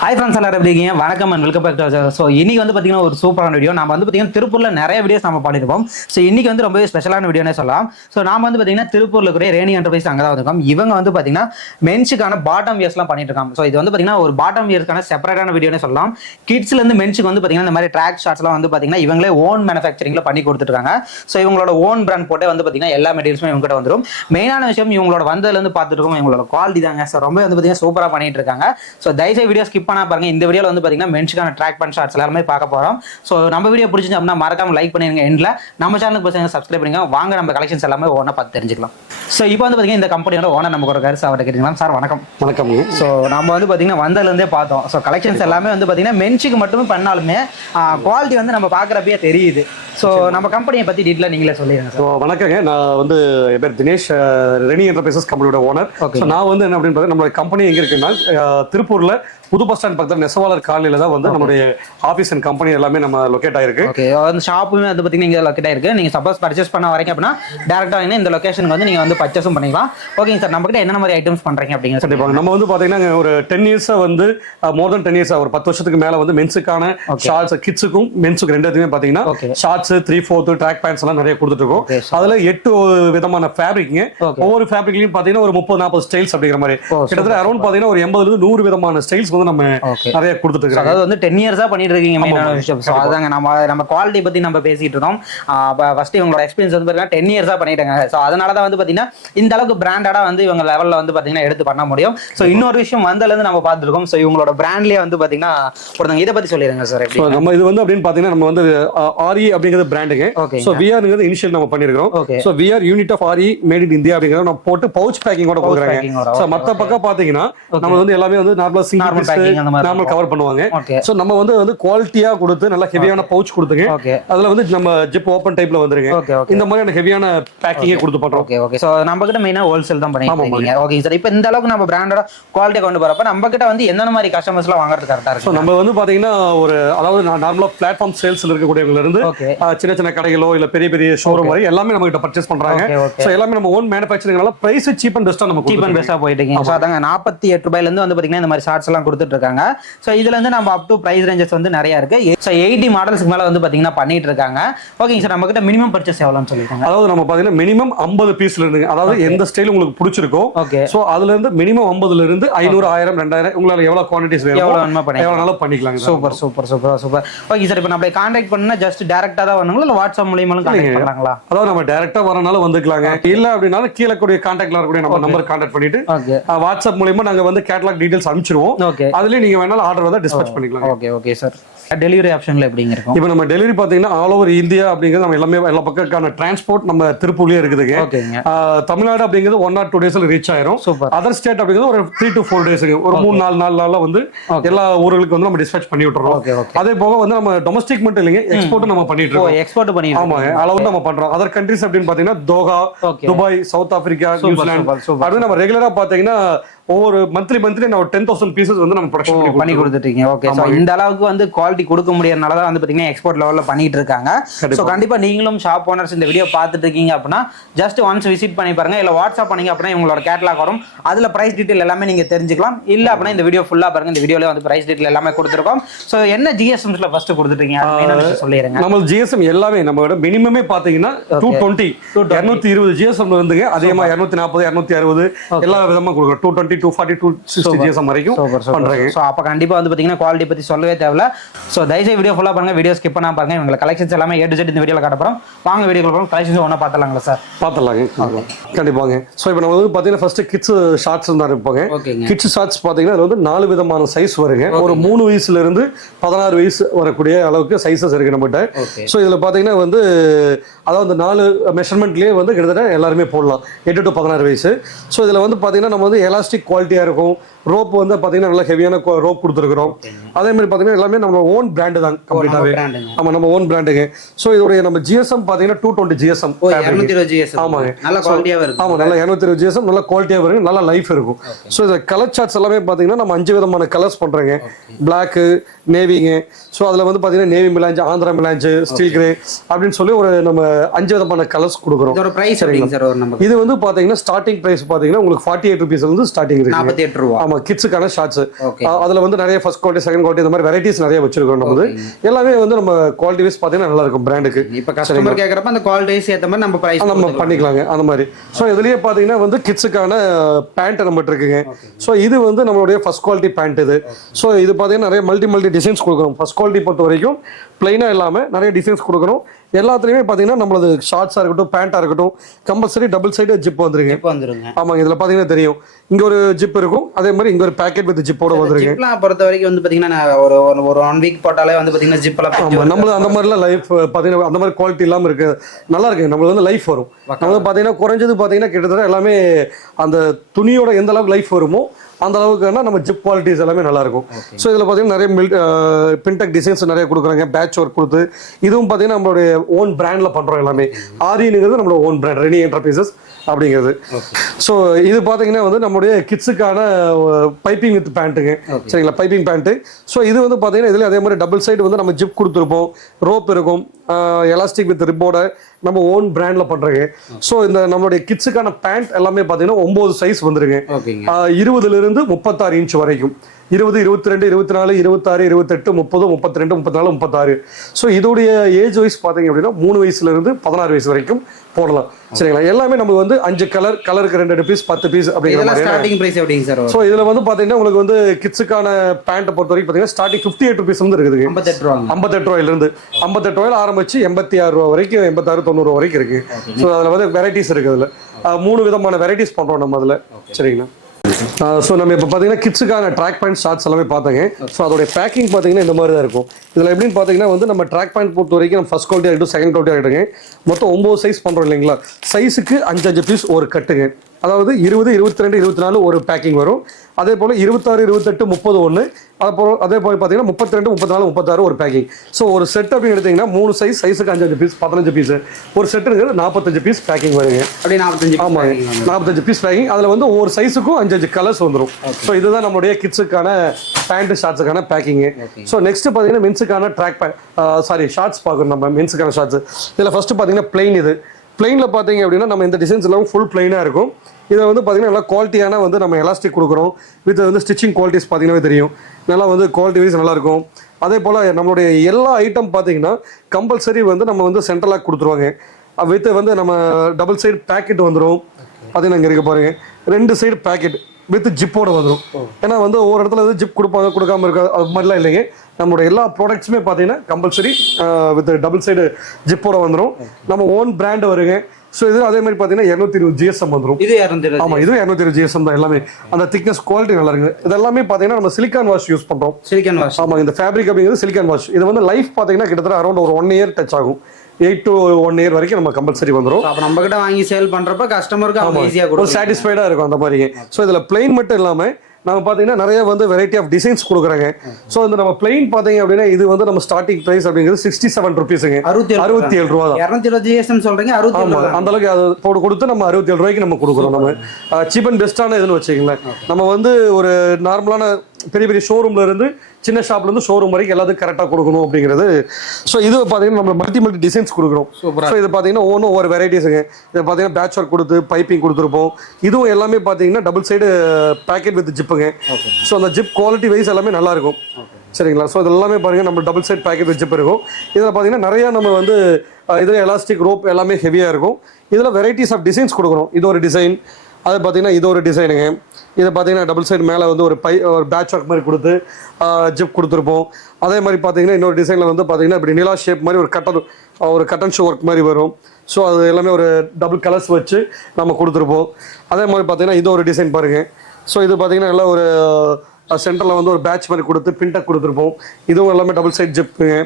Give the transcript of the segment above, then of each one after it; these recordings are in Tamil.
ஹாய் ஃப்ரெண்ட்ஸ், எல்லாரும் எப்படி இருக்கீங்க? வணக்கம் and welcome back to our. So இன்னைக்கு வந்து பார்த்தீங்கன்னா ஒரு சூப்பரான வீடியோ. நம்ம வந்து பார்த்தீங்கன்னா திருப்பூரில் நிறைய வீடியோஸ் நம்ம பண்ணியிருப்போம். ஸோ இன்னைக்கு வந்து ரொம்பவே ஸ்பெஷலான வீடியோனே சொல்லலாம். ஸோ நாம வந்து பார்த்தீங்கன்னா திருப்பூரில் இருக்கிற ரேணி என்டர்பிரைஸ் அங்கே தான் வந்திருக்கோம். இவங்க வந்து பார்த்தீங்கன்னா மென்ஸுக்கான பாட்டம் வியர்ஸ்லாம் பண்ணிட்டு இருக்காங்க. ஸோ இது வந்து பார்த்தீங்கன்னா ஒரு பாட்டம் வியர்ஸ்க்கான செப்பரேட்டான வீடியோனே சொல்லலாம். கிட்ஸ்லேருந்து மென்ஸுக்கு வந்து பார்த்தீங்கன்னா இந்த மாதிரி ட்ராக் ஷார்ட்ஸ்லாம் வந்து பார்த்தீங்கன்னா இவங்களே ஓன் மேனுஃபேக்சரிங்கில் பண்ணி கொடுத்துருக்காங்க. ஸோ இவங்களோட ஓன் பிராண்ட் போட்டே வந்து பார்த்தீங்கன்னா எல்லா மெட்டீரியல்ஸுமே இவங்ககிட்ட வந்துடும். மெயினான விஷயம் இவங்களோட வந்ததுலேருந்து பார்த்துட்டு இருக்கோம் இவங்களோட குவாலிட்டி தாங்க. ஸோ ரொம்ப வந்து பார்த்தீங்கன்னா சூப்பராக பண்ணிட்டு இருக்காங்க. ஸோ தயவுசெய்து வீடியோ ஸ்கிப் பண்ணா பாருங்க. இந்த வீடியோவில் வந்து பார்த்தீங்கன்னா மென்ஸுக்கான ட்ராக் பண்ண ஷார்ட்ஸ் எல்லாமே பார்க்க போகிறோம். ஸோ நம்ம வீடியோ பிடிச்சிருந்து அப்படின்னா மறக்காம லைக் பண்ணிருங்க. எண்டில் நம்ம சேனலுக்கு பசங்க சப்ஸ்கிரைப் பண்ணுங்க. வாங்க நம்ம கலெக்ஷன்ஸ் எல்லாமே ஒன்றா பார்த்து தெரிஞ்சுக்கலாம். ஸோ இப்போ வந்து பார்த்தீங்கன்னா இந்த கம்பெனியோட ஓனர் நமக்கு ஒரு கருத்து அவர்கிட்ட கேட்டீங்களா? சார் வணக்கம். வணக்கம். ஸோ நம்ம வந்து பார்த்தீங்கன்னா வந்ததுலேருந்தே பார்த்தோம். ஸோ கலெக்ஷன்ஸ் எல்லாமே வந்து பார்த்தீங்கன்னா மென்ஸுக்கு மட்டுமே பண்ணாலுமே குவாலிட்டி வந்து நம்ம பார்க்குறப்பயே தெரியுது. ஸோ நம்ம கம்பெனியை பற்றி டீட்டெயிலாக நீங்களே சொல்லிடுங்க சார். வணக்கங்க. நான் வந்து என் பேர் தினேஷ், ரெனி என்டர்பிரைசஸ் கம்பெனியோட ஓனர். நான் வந்து என்ன அப்படின்னு பார்த்தா நம்மளோட கம்பெனி எங்கே இருக்குன்னா திருப்பூர்ல புது பஸ் ஸ்டாண்ட் பக்கத்தில் நெசவாளர் காலனியில் தான் வந்து நம்மளுடைய ஆஃபீஸ் அண்ட் கம்பெனி எல்லாமே நம்ம லொக்கேட் ஆயிருக்கு. ஓகே, அந்த ஷாப்புமே வந்து பார்த்தீங்கன்னா இங்கே லொக்கேட் ஆயிருக்கு. நீங்கள் சப்போஸ் பர்ச்சேஸ் பண்ண வரைக்கும் அப்படின்னா டேரெக்டாக இந்த லொகேஷனுக்கு வந்து நீங்கள் வந்து பர்ச்சேஸும் பண்ணிக்கலாம். ஓகேங்க சார், நம்ம கிட்ட என்ன மாதிரி ஐட்டம்ஸ் பண்ணுறீங்க அப்படிங்கிற கண்டிப்பாக நம்ம வந்து பார்த்தீங்கன்னா ஒரு 10 இயர்ஸாக வந்து மோர் தென் 10 இயர்ஸாக ஒரு 10 வருஷத்துக்கு மேலே வந்து மென்ஸுக்கான ஷார்ட்ஸ், கிட்ஸுக்கும் மென்ஸுக்கு ரெண்டுத்துமே பார்த்தீங்கன்னா ஷார்ட்ஸ் 3/4 ட்ராக் பேண்ட்ஸ் எல்லாம் நிறைய கொடுத்துட்டு இருக்கோம். அதில் 8 விதமான ஃபேப்ரிக்ங்க. ஒவ்வொரு ஃபேப்ரிக்லையும் பார்த்தீங்கன்னா ஒரு 30-40 ஸ்டைல்ஸ் அப்படிங்கிற மாதிரி கிட்டத்தட்ட அரௌண்ட் பார்த்தீங்கன்னா ஒரு 80-100 விதமான ஸ்டைல்ஸ் வந்து நம்ம நிறைய கொடுத்துட்டு இருக்கோம். அதாவது வந்து 10 இயர்ஸா பண்ணிட்டு இருக்கீங்க. மெயினான விஷயம் அதாங்க. நம்ம குவாலிட்டி பத்தி நம்ம பேசிட்டு இருக்கோம். ஃபர்ஸ்ட் இவங்களோட எக்ஸ்பீரியன்ஸ் வந்து பாத்தீங்கன்னா 10 இயர்ஸா பண்ணிட்டாங்க. ஸோ அதனால தான் வந்து பாத்தீங்கன்னா இந்த அளவுக்கு பிராண்டடா வந்து இவங்க லெவல்ல வந்து பாத்தீங்கன்னா எடுத்து பண்ண முடியும். ஸோ இன்னொரு விஷயம் வந்ததுல இருந்து நம்ம பார்த்துருக்கோம். ஸோ இவங்களோட பிராண்ட்லயே வந்து பாத்தீங்கன்னா ஒருத்தங்க இதை பத்தி சொல்லிடுங்க சார். நம்ம இது வந்து அப்படின்னு பாத்தீங்கன்னா நம்ம வந்து ஆரி அப்படிங்கிறது பிராண்டுங்க. ஸோ விஆர்ங்கிறது இனிஷியல் நம்ம பண்ணிருக்கோம். So VR unit of Aari made in India அப்படிங்கிறத நம்ம போட்டு பவுச் பேக்கிங்கோட கொடுக்குறாங்க. ஸோ மற்ற பக்கம் பாத்தீங்கன்னா நம்ம வந்து எல்லாமே வந்து நார்மல் கவர் பண்ணுவாங்க. சோ நம்ம வந்து குவாலிட்டியா கொடுத்து நல்ல ஹெவியான பவுச் கொடுத்துங்க. அதுல வந்து நம்ம ஜிப் ஓபன் டைப்ல வந்துருங்க. இந்த மாதிரியான ஹெவியான பேக்கிங் கொடுத்து பண்றோம். Okay okay. சோ நம்ம கிட்ட மெயினா ஹோல்சேல் தான் பண்ணிட்டு இருக்கீங்க. ஓகே சார், இப்போ இந்த அளவுக்கு நம்ம பிராண்டோட குவாலிட்டி கொண்டு வரப்ப நம்ம கிட்ட வந்து என்ன மாதிரி கஸ்டமர்ஸ்லாம் வாங்குறது கரெக்டா இருக்கு? சோ நம்ம வந்து பாத்தீங்கன்னா ஒரு அதாவது நார்மலா பிளாட்ஃபார்ம் சேல்ஸ்ல இருக்கக்கூடியவங்க இருந்து சின்ன சின்ன கடைகளோ இல்ல பெரிய பெரிய ஷோரூம் வரை எல்லாமே நம்ம கிட்ட பர்ச்சேஸ் பண்றாங்க. சோ எல்லாமே நம்ம ஓன் மேனுஃபேக்சரிங்னால பிரைஸ் சீப் அண்ட் பெஸ்டா நமக்கு சீப் அண்ட் பெஸ்டா போயிட்டு இருக்கீங்க. சோ அதாங்க 48 ரூபாயில இருந்து வந்து பாத்தீங்கன்னா இந்த மாதிரி ஷார்ட்ஸ் எல்லாம் கொடுத்துட்டு இருக்காங்க. சோ இதுல இருந்து நம்ம அப் டு பிரைஸ் ரேஞ்சஸ் வந்து நிறைய இருக்கு. சோ 80 மாடல்ஸ்க்கு மேல வந்து பாத்தீங்கன்னா பண்ணிட்டு இருக்காங்க. ஓகேங்க சார், நம்ம கிட்ட மினிமம் பர்ச்சேஸ் எவ்வளவுன்னு சொல்லிருக்காங்க? அதாவது நம்ம பாத்தீங்கன்னா மினிமம் 50 பீஸ்ல இருந்து, அதாவது எந்த ஸ்டைல் உங்களுக்கு பிடிச்சிருக்கோ சோ அதுல இருந்து மினிமம் 50ல இருந்து 500, 1000, 2000 உங்களுக்கு எவ்வளவு குவாண்டிட்டிஸ் வேணும் எவ்வளவு பண்ணிக்கலாம். Super super super super. Okay sir, இப்போ நம்ம கான்டாக்ட் பண்ணா ஜஸ்ட் டைரக்டா தான் வரணுங்களா இல்ல வாட்ஸ்அப் மூலமாலும் கான்டாக்ட் பண்ணலாங்களா? அதாவது நம்ம டைரக்டா வரனால வந்துக்கலாங்க. இல்ல அப்படினாலும் கீழ கூடிய கான்டாக்ட்ல இருக்கக்கூடிய நம்ம நம்பர் கான்டாக்ட் பண்ணிட்டு வாட்ஸ்அப் மூலமா நாங்க வந்து கேட்டலாக் டீடைல்ஸ் அனுப்பிச்சிடுவோம். அதுலயே நீங்க வேணாலும் ஆர்டர் வந்து டிஸ்பேட்ச் பண்ணிக்கலாம். Okay okay sir. டெலிவரி ஆப்ஷன்ல எப்படிங்க இருக்கும்? இப்போ நம்ம டெலிவரி பாத்தீங்கன்னா ஆல் ஓவர் இந்தியா அப்படிங்கிறது நம்ம எல்லாமே எல்லா பக்கத்துக்கான டிரான்ஸ்போர்ட் நம்ம திருப்பூர்லயே இருக்குதுங்க. தமிழ்நாடு அப்படிங்கிறது 1 or 2 டேஸ்ல ரீச் ஆயிரும். அதர் ஸ்டேட் அப்படிங்கிறது ஒரு 3 to 4 டேஸ், ஒரு 3-4 நாள்ல வந்து எல்லா ஊர்களுக்கு வந்து நம்ம டிஸ்பேட்ச் பண்ணி விட்டுறோம். அதே போக வந்து நம்ம டொமஸ்டிக் மட்டும் இல்லைங்க, எக்ஸ்போர்ட் நம்ம பண்ணிட்டு இருக்கோம். எக்ஸ்போர்ட் பண்ணி ஆமா அளவு நம்ம பண்றோம். அதர் கண்ட்ரீஸ் அப்படின்னு பாத்தீங்கன்னா Doha, Dubai, south Africa, New Zealand அப்படின்னு நம்ம ரெகுலரா பாத்தீங்கன்னா ஒவ்வொரு மந்த்லி நம்ம 10,000 பீசஸ் வந்து நம்ம ப்ரொடக்ஷன் பண்ணி கொடுத்துட்டீங்க. ஓகே, சோ இந்த அளவுக்கு வந்து குவாலிட்டி கொடுக்க முடியறனால தான் வந்து பாத்தீங்கன்னா எக்ஸ்போர்ட் லெவல்ல பண்ணிட்டு இருக்காங்க. சோ கண்டிப்பா நீங்களும் ஷாப் ஓனர்ஸ் இந்த வீடியோ பார்த்துட்டு இருக்கீங்க அப்படின்னா ஜஸ்ட் ஒன்ஸ் விசிட் பண்ணி பாருங்க. இல்ல வாட்ஸ்அப் பண்ணீங்க அப்படின்னா இவங்களோட கேட்டலாக் வரும். அதுல பிரைஸ் டீடைல் எல்லாமே நீங்க தெரிஞ்சுக்கலாம். இல்ல அப்படின்னா இந்த வீடியோ ஃபுல்லா பாருங்க. இந்த வீடியோல வந்து பிரைஸ் டீடைல் எல்லாமே கொடுத்துருக்கோம். சோ என்ன ஜிஎஸ்எம்ஸ்ல ஃபர்ஸ்ட் கொடுத்துட்டீங்க அது சொல்லிருங்க. நம்ம ஜிஎஸ்எம் எல்லாமே நம்மளோட மினிமமே பாத்தீங்கன்னா 220 220 ஜிஎஸ்எம் வந்துங்க. அதே மாதிரி 240 260 எல்லா விதமா கொடுக்குறோம். 220 240 GSM வரைக்கும் பண்றாங்க. சோ அப்ப கண்டிப்பா வந்து பாத்தீங்கன்னா குவாலிட்டி பத்தி சொல்லவே தேவையில்ல. சோ தயவுசெய்து வீடியோ ஃபுல்லா பாருங்க. வீடியோ ஸ்கிப் பண்ணாம பாருங்க. இவங்க கலெக்ஷன்ஸ் எல்லாமே A to Z இந்த வீடியோல காட்ட போறோம். வாங்க வீடியோக்குள்ள போறோம். கலெக்ஷன்ஸ் ஒண்ணா பார்த்தலாம்ல சார்? பார்த்தலாங்க. கண்டிப்பாங்க. சோ இப்போ நம்ம வந்து பாத்தீங்கன்னா ஃபர்ஸ்ட் கிட்ஸ் ஷார்ட்ஸ் தான் இருப்பாங்க. கிட்ஸ் ஷார்ட்ஸ் பாத்தீங்கன்னா அது வந்து 4 விதமான சைஸ் வருங்க. ஒரு 3 வயசுல இருந்து 16 வயசு வரக்கூடிய அளவுக்கு சைஸஸ் இருக்கு நம்மகிட்ட. சோ இதுல பாத்தீங்கன்னா வந்து அதாவது 4 மெஷர்மெண்ட்லயே வந்து கிட்டத்தட்ட எல்லாருமே போடலாம் 8 to 16 வயசு. சோ இதுல வந்து பாத்தீங்கன்னா நம்ம வந்து எலாஸ்டிக் குவாலிட்டியா இருக்கும். ரோப் வந்து பாத்தீங்கன்னா நல்ல ஹெவியான ரோப் கொடுத்துருக்கிறோம். அதே மாதிரி பாத்தீங்கன்னா எல்லாமே நம்ம ஓன் பிராண்டு தான் கம்ப்ளீட்டாவே. ஆமா, நம்ம ஓன் பிராண்டுங்க. சோ இதோட நம்ம ஜிஎஸ்எம் பாத்தீங்கன்னா 220 ஜிஎஸ்எம். ஆமாங்க, நல்ல குவாலிட்டியா இருக்கும். ஆமா, நல்ல 220 ஜிஎஸ்எம் நல்ல குவாலிட்டியா வரும், நல்ல லைஃப் இருக்கும். சோ இந்த கலர் சார்ட்ஸ் எல்லாமே பாத்தீங்கன்னா நம்ம 5 விதமான கலர்ஸ் பண்றோங்க. பிளாக், நேவிங்க. சோ அதுல வந்து பாத்தீங்கன்னா நேவி மிலாஞ்ச், ஆந்திரா மிலாஞ்ச், ஸ்டீல் கிரே அப்படின்னு சொல்லி ஒரு நம்ம 5 விதமான கலர்ஸ் கொடுக்குறோம். இதோட பிரைஸ் எப்படிங்க சார்? இது வந்து பாத்தீங்கன்னா ஸ்டார்டிங் பிரைஸ் பாத்தீங்கன்னா உங்களுக்கு 48 ரூபீஸ்ல இருந்து ஸ்டார்டிங் இருக்கு. 48 ரூபாய். ஆமாங்க, ஆமாம் கிட்ஸுக்கான ஷார்ட்ஸ். அதில் வந்து நிறைய ஃபர்ஸ்ட் குவாலிட்டி செகண்ட் குவாலிட்டி இந்த மாதிரி வெரைட்டிஸ் நிறைய வச்சிருக்கோம். நம்ம எல்லாமே வந்து நம்ம குவாலிட்டி வைஸ் பார்த்தீங்கன்னா நல்லா இருக்கும் பிராண்டுக்கு. இப்போ கஸ்டமர் கேட்குறப்ப அந்த குவாலிட்டிஸ் ஏற்ற மாதிரி நம்ம ப்ரைஸ் நம்ம பண்ணிக்கலாங்க அந்த மாதிரி. ஸோ இதுலேயே பார்த்தீங்கன்னா வந்து கிட்ஸுக்கான பேண்ட் நம்மகிட்ட இருக்குங்க. ஸோ இது வந்து நம்மளுடைய ஃபர்ஸ்ட் குவாலிட்டி பேண்ட் இது. ஸோ இது பார்த்தீங்கன்னா நிறைய மல்டி டிசைன்ஸ் கொடுக்குறோம். ஃபர்ஸ்ட் குவாலிட்டி பொறுத்த வரைக்கும் பிளைனாக இல்லாமல் நிறைய டிசைன்ஸ் கொடுக்குறோம். எல்லாத்துலேயுமே பார்த்தீங்கன்னா நம்மளது ஷார்ட்ஸாக இருக்கட்டும் பேண்ட்டாக இருக்கட்டும் கம்பல்சரி டபுள் சைடு ஜிப் வந்துருங்க. ஆமாங்க, இதில் பார்த்தீங்கன்னா தெரியும் இங்கே ஒரு ஜிப் இருக்கும், அதே மாதிரி இங்கே ஒரு பேக்கெட் வித் ஜிப்போட வந்துருங்க. பொறுத்த வரைக்கும் வந்து பார்த்தீங்கன்னா ஒரு 1 வீக் போட்டாலே வந்து பார்த்தீங்கன்னா ஜிப்லாம் நம்மளது அந்த மாதிரிலாம் லைஃப் பார்த்தீங்கன்னா அந்த மாதிரி குவாலிட்டி இல்லாமல் இருக்கு, நல்லா இருக்கு. நம்மளுக்கு வந்து லைஃப் வரும். நம்மளுக்கு பார்த்தீங்கன்னா குறைஞ்சது பார்த்தீங்கன்னா கிட்டத்தட்ட எல்லாமே அந்த துணியோட எந்த அளவுக்கு லைஃப் வருமோ அந்த அளவுக்குனா நம்ம ஜிப் குவாலிட்டிஸ் எல்லாமே நல்லா இருக்கும். ஸோ இதில் பார்த்தீங்கன்னா நிறைய பின்டெக் டிசைன்ஸ் நிறைய கொடுக்குறாங்க, பேட்ச் ஒர்க் கொடுத்து. இதுவும் பார்த்தீங்கன்னா நம்மளுடைய ஓன் பிராண்டில் பண்ணுறோம் எல்லாமே. ஆரியனுங்கிறது நம்மளோட ஓன் பிராண்ட், ரெனி என்டர்பிரைசஸ் அப்படிங்கிறது. ஸோ இது பார்த்தீங்கன்னா வந்து நம்மளுடைய கிட்ஸுக்கான பைப்பிங் வித் பேண்ட்டுங்க. சரிங்களா, பைப்பிங் பேண்ட்டு. ஸோ இது வந்து பார்த்தீங்கன்னா இதில் அதே மாதிரி டபுள் சைடு வந்து நம்ம ஜிப் கொடுத்துருப்போம், ரோப் இருக்கும், எலாஸ்டிக் வித் ரிப்போட நம்ம ஓன் பிராண்ட்ல பண்றோங்க. ஸோ இந்த நம்மளுடைய கிட்ஸுக்கான பேண்ட் எல்லாமே பார்த்தீங்கன்னா 9 சைஸ் வந்துருங்க. 20 இருந்து 36 இன்ச் வரைக்கும். 20, 22, 24, 26, 28, 30, 32, 34, 36. ஸோ இதோடைய ஏஜ் வைஸ் பார்த்தீங்க அப்படின்னா 3 வயசுல இருந்து 16 வயசு வரைக்கும் போடலாம். சரிங்களா, எல்லாமே நமக்கு வந்து 5 கலருக்கு 2 பீஸ் 10 பீஸ் அப்படிங்கிற மாதிரி ஸ்டார்டிங் பிரைஸ் எப்படிங்க சார்? ஸோ இதுல வந்து பாத்தீங்கன்னா உங்களுக்கு வந்து கிட்ஸுக்கான பேண்ட் பொறுத்த வரைக்கும் பாத்தீங்கன்னா ஸ்டார்டிங் 58 ருபீஸ் வந்து இருக்குது. 58 ரூபாயில இருந்து 58 ரூபாயில ஆரம்பிச்சு 86 ரூபா வரைக்கும் 86, 90 வரைக்கும் இருக்கு. ஸோ அதுல வந்து வெரைட்டிஸ் இருக்கு. அதுல 3 விதமான வெரைட்டிஸ் பண்றோம் நம்ம அதுல. சரிங்களா, ஸோ நம்ம இப்போ பார்த்தீங்கன்னா கிட்ஸுக்கான ட்ராக் பேண்ட் ஷார்ட்ஸ் எல்லாமே பார்த்தேங்க. ஸோ அதோட பேக்கிங் பார்த்தீங்கன்னா இந்த மாதிரி தான் இருக்கும். இதில் எப்படின்னு பார்த்தீங்கன்னா வந்து நம்ம ட்ராக் பேண்ட் பொறுத்த வரைக்கும் நம்ம ஃபர்ஸ்ட் குவாலிட்டி ஆகிட்டும் செகண்ட் குவாலிட்டி ஆகிட்டுங்க. மொத்தம் 9 சைஸ் பண்ணுறோம் இல்லைங்களா. சைஸுக்கு 5 பீஸ் ஒரு கட்டுங்க. அதாவது 20, 22, 24 ஒரு பேக்கிங் வரும். அதே போல் 26, 28, 30 ஒன்று. அதே போல் பார்த்தீங்கன்னா 32, 34, 36 ஒரு பேக்கிங். ஸோ ஒரு செட் அப்படின்னு எடுத்தீங்கன்னா 3 சைஸுக்கு 5 பீஸ் 15 பீஸ். ஒரு செட்டுங்கிறது 45 பீஸ் பேக்கிங் வருங்க. அப்படி 45. ஆமாங்க, 45 பீஸ் பேக்கிங். அதில் வந்து ஒவ்வொரு சைஸுக்கும் 5 கலர்ஸ் வந்துடும். ஸோ இதுதான் நம்மளுடைய கிட்ஸுக்கான பேண்ட் ஷார்ட்ஸுக்கான பேக்கிங்கு. ஸோ நெக்ஸ்ட் பார்த்தீங்கன்னா மென்ஸுக்கான ஷார்ட்ஸ் பார்க்கணும். நம்ம மென்ஸுக்கான ஷார்ட்ஸ் இதில் ஃபர்ஸ்ட் பார்த்தீங்கன்னா பிளைன். இது பிளைனில் பார்த்தீங்க அப்படின்னா நம்ம இந்த டிசைன்ஸ் எல்லாம் ஃபுல் பிளைனாக இருக்கும். இதில் வந்து பார்த்தீங்கன்னா நல்லா குவாலிட்டியான வந்து நம்ம எலாஸ்டிக் கொடுக்குறோம். வித் வந்து ஸ்டிச்சிங் குவாலிட்டிஸ் பார்த்தீங்கன்னா தெரியும், நல்லா வந்து குவாலிட்டி வைஸ் நல்லாயிருக்கும். அதே போல் நம்மளுடைய எல்லா ஐட்டம் பார்த்தீங்கன்னா கம்பல்சரி வந்து நம்ம வந்து சென்ட்ரலாக கொடுத்துருவாங்க. வித் வந்து நம்ம டபுள் சைடு பேக்கெட் வந்துடும். பார்த்தீங்கன்னா இங்கே இருக்க பாருங்க, 2 சைடு பேக்கெட் வித் ஜிப்போட வந்துடும். ஏன்னா வந்து ஒவ்வொரு இடத்துல வந்து ஜிப் கொடுக்காம இருக்காது, அது மாதிரிலாம் இல்லைங்க. நம்மளோட எல்லா ப்ராடக்ட்ஸுமே பார்த்தீங்கன்னா கம்பல்சரி வித் டபுள் சைடு ஜிப்போட வந்துடும். நம்ம ஓன் பிராண்ட் வருங்க. ஸோ இது அதே மாதிரி பார்த்தீங்கன்னா 220 GSM வந்துடும். இது 220. ஆமாம், இது 220 GSM தான். எல்லாமே அந்த திக்னஸ் குவாலிட்டி நல்லா இருக்கு. இது எல்லாமே பார்த்தீங்கன்னா நம்ம சிலிக்கான் வாஷ் யூஸ் பண்ணுறோம். Silicon wash. ஆமாம், இந்த ஃபேப்ரிக் அப்படிங்கிறது சிலிக்கான் வாஷ். இது வந்து லைஃப் பார்த்தீங்கன்னா கிட்டத்தட்ட அரௌண்ட் ஒரு 1 இயர் டச் ஆகும். 8 to 1 இயர் வரைக்கும் நம்ம கம்பல்சரி வந்துடும். அப்போ நம்ம கிட்ட வாங்கி சேல் பண்ணுறப்ப கஸ்டமருக்கு ஈஸியாக ஒரு சாட்டிஸ்ஃபைடாக இருக்கும் அந்த மாதிரி. ஸோ இதில் பிளைன் மட்டும் இல்லாமல் நம்ம பார்த்தீங்கன்னா நிறைய வந்து வெரைட்டி ஆஃப் டிசைன்ஸ் கொடுக்குறாங்க. ஸோ இந்த நம்ம பிளைன் பார்த்தீங்க அப்படின்னா இது வந்து நம்ம ஸ்டார்டிங் பிரைஸ் அப்படிங்கிறது 67 ருபீஸுங்க. 67 ரூபா தான். 220 GSM சொல்றீங்க. அந்த அளவுக்கு அது போட்டு கொடுத்து நம்ம 67 ரூபாய்க்கு நம்ம கொடுக்குறோம். நம்ம சீப் அண்ட் பெஸ்ட்டான இதுன்னு வச்சுக்கோங்களேன். நம்ம வந்து ஒரு நார்மலான பெரிய ஷோரூம்ல இருந்து சின்ன ஷாப்ல இருந்து ஷோரூம் வரைக்கும் எல்லாத்துக்கும் கரெக்டாக கொடுக்கணும் அப்படிங்கிறது. ஸோ இது பார்த்தீங்கன்னா நம்ம மல்டி டிசைன்ஸ் கொடுக்குறோம். ஸோ இது பார்த்தீங்கன்னா ஒவ்வொரு வெரைட்டிஸுங்க. இது பார்த்தீங்கன்னா பேட்ச் ஒர்க் கொடுத்து பைப்பிங் கொடுத்துருப்போம். இதுவும் எல்லாமே பார்த்தீங்கன்னா டபுள் சைடு பேக்கெட் வித் ஜிப்புங்க. ஸோ அந்த ஜிப் குவாலிட்டி வைஸ் எல்லாமே நல்லா இருக்கும். சரிங்களா, ஸோ இது எல்லாமே பாருங்க நம்ம double side pocket with zip இருக்கும். இதில் பார்த்தீங்கன்னா நிறையா நம்ம வந்து இதில் எலாஸ்டிக் ரோப் எல்லாமே ஹெவியாக இருக்கும். இதில் வெரைட்டிஸ் ஆஃப் டிசைன்ஸ் கொடுக்குறோம். இது ஒரு டிசைன், அது பார்த்தீங்கன்னா இது ஒரு டிசைனுங்க. இதை பார்த்தீங்கன்னா டபுள் சைடு மேலே வந்து ஒரு பேட்ச் ஒர்க் மாதிரி கொடுத்து ஜிப் கொடுத்துருப்போம். அதே மாதிரி பார்த்தீங்கன்னா இன்னொரு டிசைனில் வந்து பார்த்தீங்கன்னா இப்படி நிலா ஷேப் மாதிரி ஒரு கட்டன் ஷோ ஒர்க் மாதிரி வரும். ஸோ அது எல்லாமே ஒரு டபுள் கலர்ஸ் வச்சு நம்ம கொடுத்துருப்போம். அதே மாதிரி பார்த்தீங்கன்னா இது ஒரு டிசைன் பாருங்கள். ஸோ இது பார்த்தீங்கன்னா நல்லா ஒரு சென்டரில் வந்து ஒரு பேட்ச் மாதிரி கொடுத்து பின்டக் கொடுத்துருப்போம். இதுவும் எல்லாமே டபுள் சைட் ஜிப்புங்க.